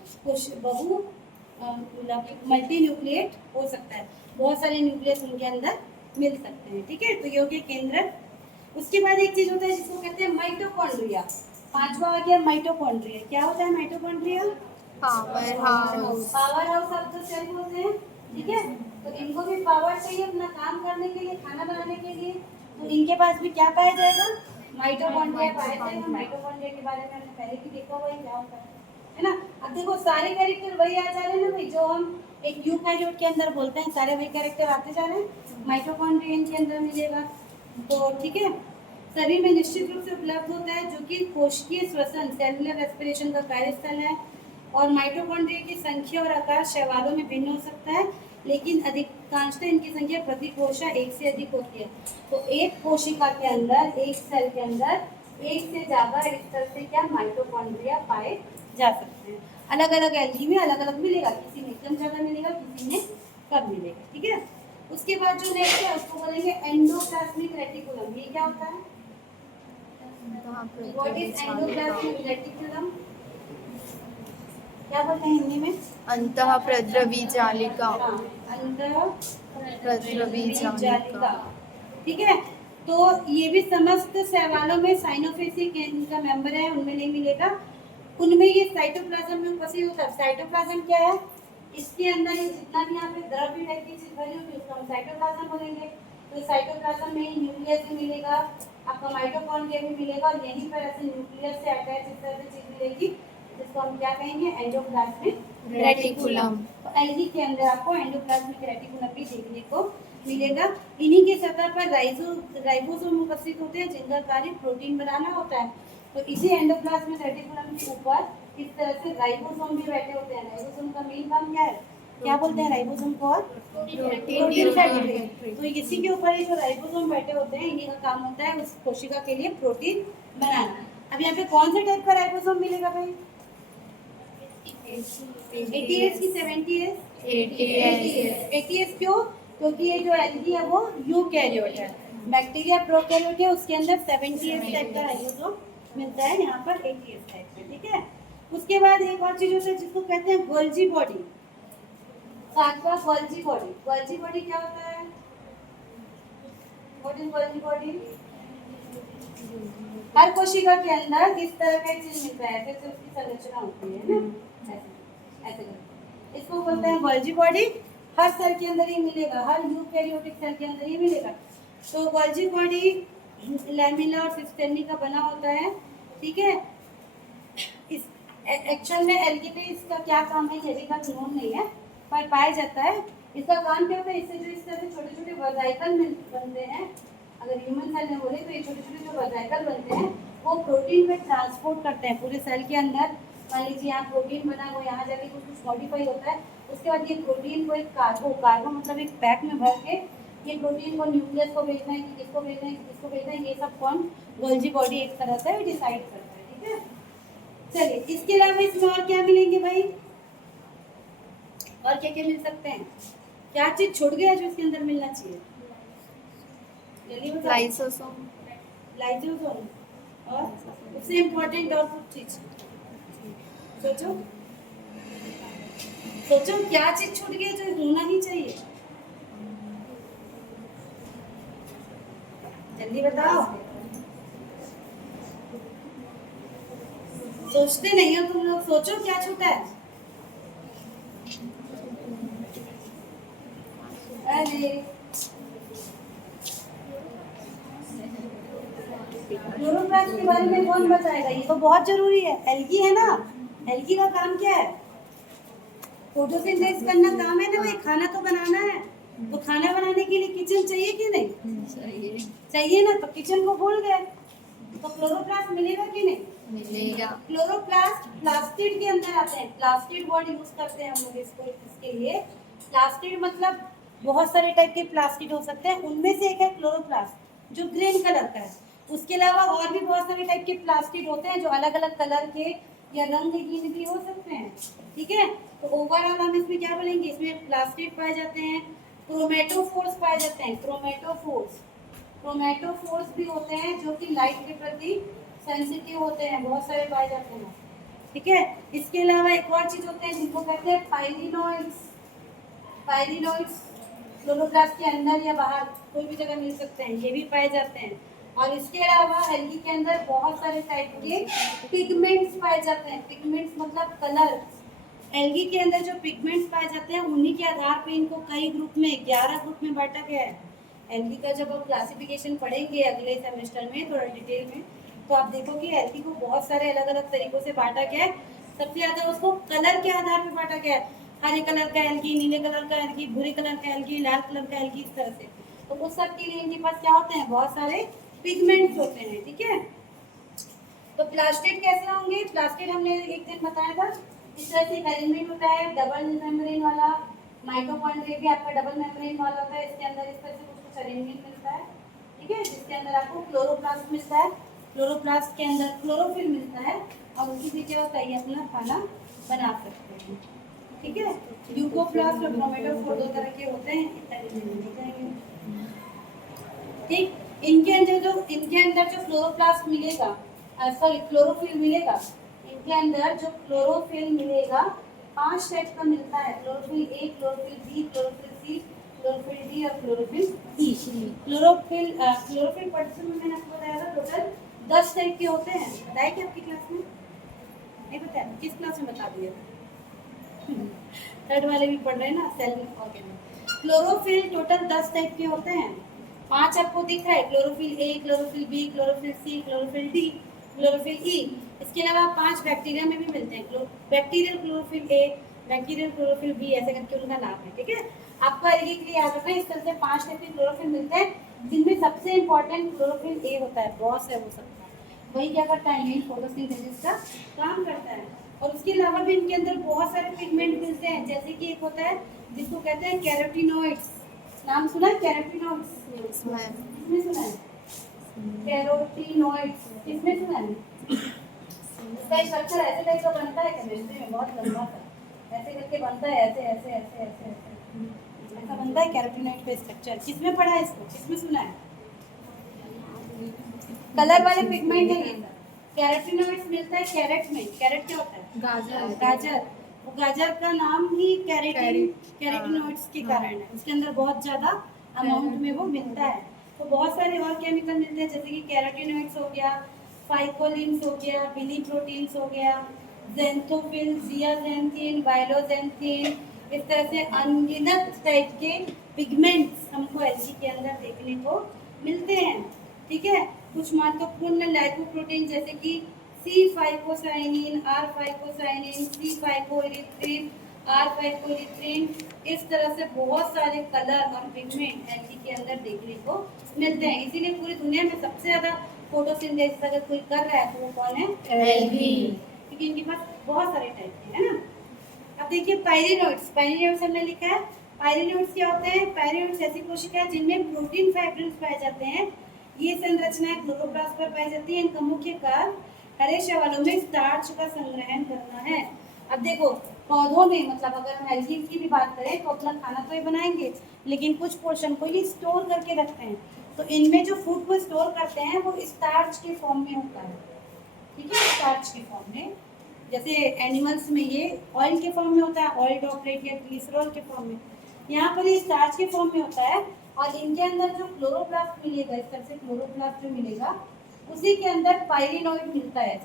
मल्टी न्यूक्लिएट हो सकता है, बहुत सारे न्यूक्लियस उनके अंदर मिल सकते हैं। ठीक है, तो ये हो गया केंद्रक। उसके बाद एक चीज होता है जिसको कहते हैं माइटोकॉन्ड्रिया। पांचवा आ गया माइटोकॉन्ड्रिया। क्या होता है mitochondria? Power house. Power house of the cell बोलते हैं। ठीक है, तो इनको भी पावर चाहिए अपना काम करने के लिए, खाना बनाने के लिए। तो इनके पास भी क्या पाया जाएगा? माइटोकॉन्ड्रिया पाया जाएगा। माइटोकॉन्ड्रिया के बारे में हमने पहले भी देखा हुआ है क्या होता है ना। अब देखो सारे कैरेक्टर वही आ जा रहे हैं ना भाई, जो हम एक यूकैरियोट के अंदर बोलते हैं, सारे वही कैरेक्टर आते जा रहे हैं। माइटोकॉन्ड्रियन के अंदर मिलेगा। तो ठीक है, शरीर में निश्चित रूप से उपलब्ध होता है, जो कि कोशिकीय श्वसन सेलुलर रेस्पिरेशन का कार्यस्थल है। और माइटोकॉन्ड्रिया की संख्या और आकार शैवालों में भिन्न हो सकता है, लेकिन अधिकांशतः इनकी संख्या प्रति कोशिका एक से अधिक होती है। तो एक कोशिका के अंदर, एक सेल के अंदर एक से ज्यादा इस तरह से क्या माइटोकॉन्ड्रिया पाए जा सकते हैं। अलग अलग एल्गी में अलग अलग मिलेगा, किसी में एकदम ज्यादा मिलेगा, किसी में कम मिलेगा। ठीक है, उसके बाद जो नेक्स्ट है उसको बोलेंगे एंडोप्लाज्मिक रेटिकुलम। ये क्या होता है? What is endoplasmic reticulum? क्या बोलते हैं हिंदी में? अंतः प्रद्रवी जालिका। अंतः प्रद्रवी जालिका। ठीक है, तो ये भी समस्त शैवालों में साइनोफेसिक इनका मेंबर है, उनमें नहीं मिलेगा। उनमें ये साइटोप्लाज्म में उपस्थित होता है। साइटोप्लाज्म क्या है? इसके अंदर ये जितना भी यहाँ पे द्रव्य टाइप की चीज भरी होगी उसको हम साइटोप्लाज्म बोलेंगे। तो साइटोप्लाज्म में न्यूक्लियस भी मिलेगा, आपका माइटोकॉन्ड्रिया भी मिलेगा, और यहीं पर ऐसे न्यूक्लियस से अटैच इस तरह से चीज मिलेगी जिसको हम क्या कहेंगे? Endoplasmic reticulum. तो एल्गी के अंदर आपको एंडोप्लाज्मिक रेटिकुलम भी देखने को मिलेगा। इन्हीं के सतह पर राइबोसोम उपस्थित होते हैं जिनका कार्य प्रोटीन बनाना होता है। तो इसी एंडोप्लाज्मिक रेटिकुलम के ऊपर इस तरह से राइबोसोम भी बैठे होते हैं। राइबोसोम का मेन काम क्या है? क्या बोलते हैं राइबोसोम को? Protein factory. तो इसी के ऊपर ये जो राइबोसोम बैठे होते हैं, इन्हीं का काम होता है उस कोशिका के लिए प्रोटीन बनाना। अब यहाँ पे कौन से टाइप का राइबोसोम मिलेगा भाई? 80S की 70S? 80S क्यों? क्योंकि ये जो एल्गी है वो यूकैरियोट है, बैक्टीरिया प्रोकैरियोट है, उसके अंदर 70S टाइप का राइबोसोम मिलता है, यहाँ पर 80S टाइप का। ठीक है, उसके बाद एक और चीज होता है जिसको कहते हैं गोल्जी बॉडी। सातवां गोल्जी बॉडी। गोल्जी बॉडी क्या होता है? What is Golgi body? हर कोशिका के अंदर इस तरह का एक चीज मिलता है, जैसे उसकी संरचना होती है ना, ऐसे करके इसको बोलते हैं गोल्जी बॉडी। हर सेल के अंदर ही मिलेगा, हर यूकैरियोटिक सेल के अंदर ही मिलेगा। तो गोल्जी बॉडी लैमिना और सिस्टेमी का बना होता है। ठीक है, इस एक्चुअल में एल्गी में इसका क्या काम है ये भी का कानून नहीं है, पर पाया जाता है। इसका काम क्या होता है? इससे जो इस तरह से छोटे छोटे वर्जाइकल बनते हैं, अगर ह्यूमन सेल में बोले तो ये छोटे छोटे जो वर्जाइकल बनते हैं वो प्रोटीन में ट्रांसपोर्ट करते हैं पूरे सेल के अंदर। मान लीजिए यहाँ प्रोटीन बना, वो यहाँ जाके कुछ मॉडिफाई होता है, उसके बाद ये प्रोटीन को एक कार्गो मतलब एक पैक में भर के ये प्रोटीन को न्यूक्लियस को भेजना है कि किसको भेजना है कि किसको भेजना है, ये सब कौन गोल्जी बॉडी एक तरह से डिसाइड करता है। ठीक है, चलिए इसके अलावा इसमें और क्या मिलेंगे भाई? और क्या क्या मिल सकते हैं? क्या चीज छूट गया जो इसके अंदर मिलना चाहिए? जल्दी बताओ। लाइसोसोम। लाइसोसोम, और उससे इम्पोर्टेंट और कुछ चीज सोचो सोचो, क्या चीज छूट गई जो होना ही चाहिए? जल्दी बताओ। सोचते नहीं हो तुम लोग, सोचो क्या छूटा है। अरे क्लोरोप्लास्ट के बारे में कौन बताएगा, ये तो बहुत जरूरी है। एल्गी है ना, एल्गी का काम क्या है, फोटोसिंथेसिस करना काम है ना भाई, खाना तो बनाना है। तो खाना बनाने के लिए किचन चाहिए कि नहीं, चाहिए ना, तो किचन को भूल गए, तो क्लोरोप्लास्ट मिलेगा कि नहीं, मिलेगा। क्लोरोप्लास्ट प्लास्टिड के अंदर आते हैं, प्लास्टिड वर्ड यूज करते हैं हम लोग इसको, इसके लिए। प्लास्टिड मतलब बहुत सारे टाइप के प्लास्टिड हो सकते हैं, उनमें से एक है क्लोरोप्लास्ट जो ग्रीन कलर का है। उसके अलावा और भी बहुत सारे टाइप के प्लास्टिड होते हैं जो अलग अलग कलर के या रंगहीन भी हो सकते हैं, ठीक है। तो ओवरऑल हम इसमें क्या बोलेंगे, इसमें प्लास्टिड पाए जाते हैं, क्रोमेटोफोर्स पाए जाते हैं, क्रोमेटोफोर्स भी होते हैं जो कि लाइट के प्रति सेंसिटिव होते हैं, बहुत सारे पाए जाते हैं, ठीक है। इसके अलावा एक और चीज होते हैं जिनको कहते हैं पाइरिनोइड्स। पाइरिनोइड्स क्लोरोप्लास्ट के अंदर या बाहर कोई भी जगह मिल सकते हैं, ये भी पाए जाते हैं। और इसके अलावा एल्गी के अंदर बहुत सारे टाइप के पिगमेंट्स पाए जाते हैं, पिगमेंट्स मतलब कलर। एल्गी के अंदर जो पिगमेंट्स पाए जाते हैं उन्हीं के आधार पे इनको कई ग्रुप में 11 ग्रुप में बांटा गया है। एल्गी का जब आप क्लासिफिकेशन पढ़ेंगे अगले सेमेस्टर में थोड़ा डिटेल में, तो आप देखोगे एल्गी को बहुत सारे अलग अलग तरीकों से बांटा गया है। सबसे ज्यादा उसको कलर के आधार पे बांटा गया है, हरे कलर का एल्गी, नीले कलर का एल्गी, भूरे कलर का एल्गी, लाल कलर का एल्गी, इस तरह से। तो उस सब के लिए इनके पास क्या होते हैं, बहुत सारे पिगमेंट्स होते हैं, ठीक है। तो प्लास्टिड कैसे होंगे, प्लास्टिड हमने एक दिन बताया था, इस तरह से एलिमेंट होता है डबल मेम्ब्रेन वाला, माइटोकॉन्ड्रिया भी आपका डबल मेम्ब्रेन वाला होता है, इसके अंदर इस तरह से कुछ अरेंजमेंट मिलता है, ठीक है, जिसके अंदर आपको क्लोरोप्लास्ट मिलता है, क्लोरोप्लास्ट के अंदर क्लोरोफिल मिलता है, और उसी से क्या होता है अपना खाना बना सकते हैं, ठीक है। ल्यूकोप्लास्ट और क्रोमेटोफोर दो तरह के होते हैं, ठीक। इनके अंदर जो क्लोरोप्लास्ट मिलेगा, सॉरी क्लोरोफिल मिलेगा, इनके अंदर जो क्लोरोफिल मिलेगा 5 टाइप का मिलता है, chlorophyll A, chlorophyll B, chlorophyll C, chlorophyll D और क्लोरोफिल ई। क्लोरोफिल पर्सन में मैंने आपको बताया था टोटल 10 टाइप के होते हैं, बताया क्या आपकी क्लास में, नहीं बताया, किस क्लास में बता दिया, थर्ड वाले भी पढ़ रहे हैं ना, cell organic. Chlorophyll total 10 type के होते हैं, 5 आपको दिख रहा है, chlorophyll A, chlorophyll B, chlorophyll C, chlorophyll D, chlorophyll E. इसके अलावा 5 बैक्टीरिया में भी मिलते हैं, bacterial chlorophyll A, bacterial chlorophyll B, ऐसे करके उनका नाम है, ठीक है। आपको एल्गी के लिए याद रखना है, इस तरह से 5 टाइप के क्लोरोफिल मिलते हैं, जिनमें सबसे इंपॉर्टेंट क्लोरोफिल ए होता है, बॉस है वो सबका, वही क्या करता है, यही फोटोसिंथेसिस का काम करता है। और उसके अलावा भी इनके अंदर बहुत सारे पिगमेंट मिलते हैं, जैसे कि एक होता है जिसको कहते हैं कैरोटीनॉइड्स, नाम सुना है कैरोटीनॉइड्स, किसने सुना है, कैरोटीनॉइड्स किसने सुना है, इसका स्ट्रक्चर ऐसे टाइप का बनता है केमिस्ट्री में, बहुत लंबा सा ऐसे करके बनता है, ऐसे ऐसे ऐसे ऐसे ऐसे ऐसा बनता है कैरोटीनॉइड का स्ट्रक्चर, किसमें पढ़ा है इसको, किसमें सुना है, कलर वाले पिगमेंट है ये, कैरोटीनॉइड्स मिलता है कैरेट में, कैरेट क्या होता है, गाजर। गाजर, वो गाजर का नाम ही कैरोटीनॉइड्स के कारण है, उसके अंदर बहुत ज्यादा अमाउंट में वो मिलता है। तो बहुत सारे और केमिकल मिलते हैं, जैसे कि कैरोटीनॉइड्स हो गया, फाइकोलिन्स हो गया, बिलीप्रोटीन्स हो गया, ज़ेंथोफिल, जियाज़ेंथीन, वाइलोज़ेंथीन, इस तरह से अनगिनत टाइप के पिगमेंट्स हमको एल्गी के अंदर देखने को मिलते हैं, ठीक है। कुछ महत्वपूर्ण लाइकोप्रोटीन जैसे कि C-फाइकोसाइनिन, R-फाइकोसाइनिन, C-फाइकोइरिथ्रिन, R-फाइकोइरिथ्रिन, इस तरह से बहुत सारे कलर और पिगमेंट एल्गी के अंदर देखने को मिलते हैं। इसीलिए पूरी दुनिया में सबसे ज्यादा फोटोसिंथेसिस अगर कोई कर रहा है तो वो कौन है, एल्गी, क्योंकि इनके पास बहुत सारे टाइप के है ना। अब देखिए पायरिनोइड्स, पायरिनोइड्स हमने लिखा है, पायरिनोइड्स क्या होते हैं, पायरिनोइड्स ऐसी कोशिकाएं जिनमें प्रोटीन फाइब्रिल्स पाए जाते हैं, ये संरचनाएं क्लोरोप्लास्ट पर पाई जाती है। इनका मुख्य कार्य हरे शैवालों में स्टार्च का संग्रहण करना है। अब देखो पौधों में, मतलब अगर हम एल्गी की भी बात करें तो अपना खाना तो ये बनाएंगे, लेकिन कुछ पोर्शन को ये स्टोर करके रखते हैं, तो इनमें जो फूड को स्टोर करते हैं वो स्टार्च के फॉर्म में होता है, ठीक है, स्टार्च के फॉर्म में। जैसे एनिमल्स में ये ऑयल के फॉर्म में होता है, ऑयल ड्रॉपलेट या ग्लिसरॉल के फॉर्म में, यहाँ पर ये स्टार्च के फॉर्म में होता है। और इनके अंदर जो क्लोरोप्लास्ट मिलेगा, इस तरह से क्लोरोप्लास्ट जो मिलेगा उसी के अंदर पायरिनोइड मिलता है,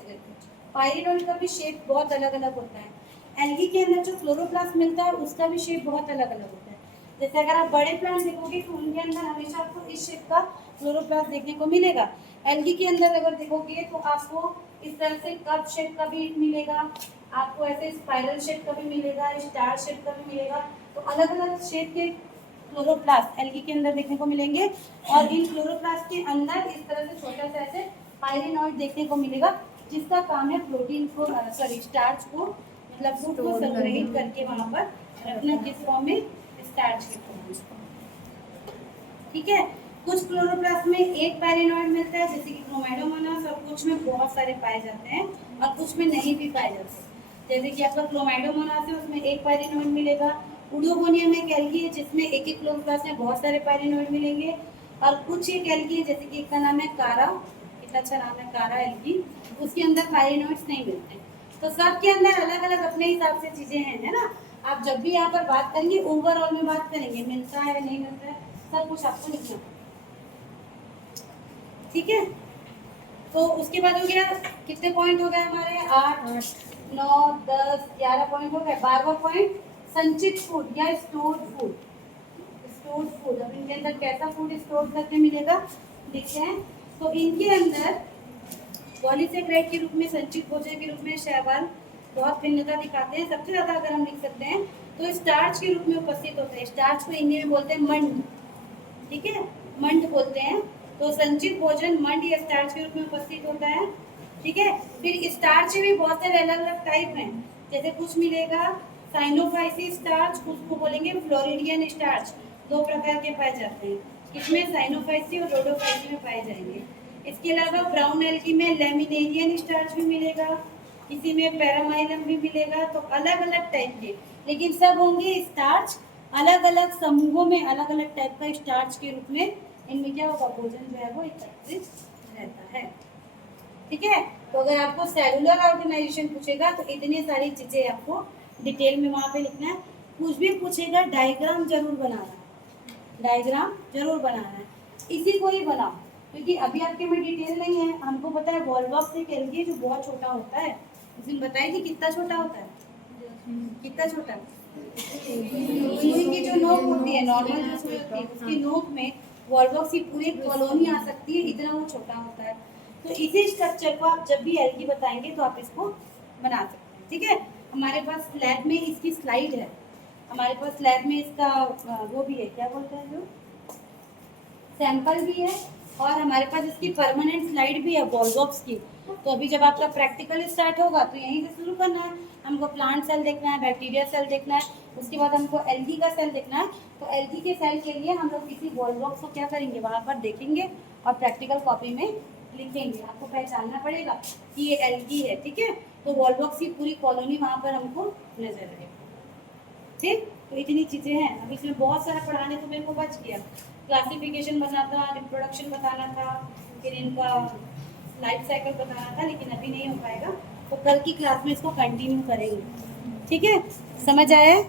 पायरिनोइड का भी शेप बहुत अलग अलग होता है। एल्गी के अंदर जो क्लोरोप्लास्ट मिलता है उसका भी शेप बहुत अलग अलग होता है। जैसे अगर आप बड़े प्लांट देखोगे तो उनके अंदर हमेशा आपको इस शेप का क्लोरोप्लास्ट देखने को मिलेगा। एल्गी के अंदर अगर देखोगे तो आपको इस तरह से कप शेप का भी मिलेगा, आपको ऐसे स्पाइरल शेप का भी मिलेगा, स्टार शेप का भी मिलेगा। तो अलग अलग शेप के क्लोरोप्लास्ट एल्गी के अंदर देखने को मिलेंगे। और इन क्लोरोप्लास्ट के अंदर इस तरह से छोटा सा ऐसे पायरिनोइड देखने को मिलेगा, जिसका काम है प्रोटीन को स्टार्च को मतलब फूड को संग्रहित करके वहां पर रखना, किस फॉर्म में, स्टार्च के फॉर्म में। ठीक है, कुछ क्लोरोप्लास्ट में एक पायरिनोइड मिलता है जैसे कि क्रोमैडोमोनास, और कुछ में बहुत सारे पाए जाते हैं और कुछ में नहीं भी पाए जाते। जैसे कि आपका क्रोमैडोमोनास है उसमें एक पायरिनोइड मिलेगा। उडोगोनियम एक एल्गी है जिसमें एक एक क्लोरोप्लास्ट में बहुत सारे पायरिनोइड मिलेंगे। और कुछ एक एल्गी है जैसे कि एक का नाम है कारा, कितना अच्छा नाम है कारा एल्गी, उसके अंदर पायरिनोइड्स नहीं मिलते। तो सबके अंदर अलग अलग अपने हिसाब से चीजें हैं, है ना। आप जब भी यहाँ पर बात करेंगे ओवरऑल में बात करेंगे, मिलता है नहीं मिलता है सब कुछ आपको लिखना। ठीक है, तो उसके बाद हो गया, कितने पॉइंट हो गए हमारे, 8 9 10 11 पॉइंट हो गए। 12वां पॉइंट संचित फूड या स्टोर्ड फूड। स्टोर्ड फूड, अब इनके अंदर कैसा फूड स्टोर करके मिलेगा देखते हैं। तो इनके अंदर पॉलीसेकेराइड के रूप में, संचित भोजन के रूप में शैवाल बहुत भिन्नता दिखाते हैं। सबसे ज्यादा अगर हम लिख सकते हैं तो स्टार्च के रूप में उपस्थित होते हैं। स्टार्च को हिंदी में बोलते हैं मंड, ठीक है, मंड बोलते हैं। तो संचित भोजन मंड या स्टार्च के रूप में उपस्थित होता है। ठीक है, फिर स्टार्च में भी बहुत सारे अलग अलग टाइप हैं। जैसे कुछ मिलेगा साइनोफाइसी स्टार्च, कुछ को बोलेंगे फ्लोरिडियन स्टार्च। 2 प्रकार के पाए जाते हैं, इसमें साइनोफाइसी और रोडोफाइसी में पाए जाएंगे। इसके अलावा ब्राउन एल्गी में लैमिनेरियन स्टार्च भी मिलेगा, किसी में पैरामाइलम भी मिलेगा। तो अलग अलग टाइप के, लेकिन सब होंगे स्टार्च, अलग अलग समूहों में अलग अलग टाइप का स्टार्च के रूप में इनमें क्या होगा, भोजन जो है वो एकत्रित रहता है। ठीक है, तो अगर आपको सेलुलर ऑर्गेनाइजेशन पूछेगा तो इतनी सारी चीजें आपको डिटेल में वहां पे लिखना है। कुछ भी पूछेगा डायग्राम जरूर बनाना, डायग्राम जरूर बनाना है, इसी को ही बनाओ, क्योंकि अभी आपके में डिटेल नहीं है। हमको पता है वॉलबॉक्स एक एल्गी जो बहुत छोटा होता है, उसमें बताई थी कितना छोटा होता है, कितना छोटा, सुई की जो नोक होती है, नॉर्मल जो सुई होती है उसकी नोक में वॉलबॉक्स की पूरी कॉलोनी आ सकती है, इतना वो छोटा होता है। तो इसी स्ट्रक्चर को आप जब भी एल्गी बताएंगे तो आप इसको बना सकते हैं। ठीक है, हमारे पास लैब में इसकी स्लाइड है, हमारे पास लैब में इसका वो भी है, क्या बोलते हैं, जो सैंपल भी है, और हमारे पास इसकी परमानेंट स्लाइड भी है वॉलबॉक्स की। तो अभी जब आपका प्रैक्टिकल स्टार्ट होगा तो यहीं से शुरू करना है। हमको प्लांट सेल देखना है, बैक्टीरिया सेल देखना है, उसके बाद हमको एल्गी का सेल देखना है। तो एल्गी के सेल के लिए हम लोग किसी वॉलबॉक्स को क्या करेंगे, वहाँ पर देखेंगे और प्रैक्टिकल कॉपी में लिखेंगे। आपको पहचानना पड़ेगा कि ये एल्गी है। ठीक है, तो वॉलबॉक्स की पूरी कॉलोनी वहाँ पर हमको नजर आएगी। ठीक, तो इतनी चीज़ें हैं। अब इसमें बहुत सारा पढ़ाने तो मेरे को बच गया, क्लासिफिकेशन बताना था, रिप्रोडक्शन बताना था, फिर इनका लाइफ साइकिल बताना था, लेकिन अभी नहीं हो पाएगा, तो कल की क्लास में इसको कंटिन्यू करेंगे। ठीक है, समझ आया है?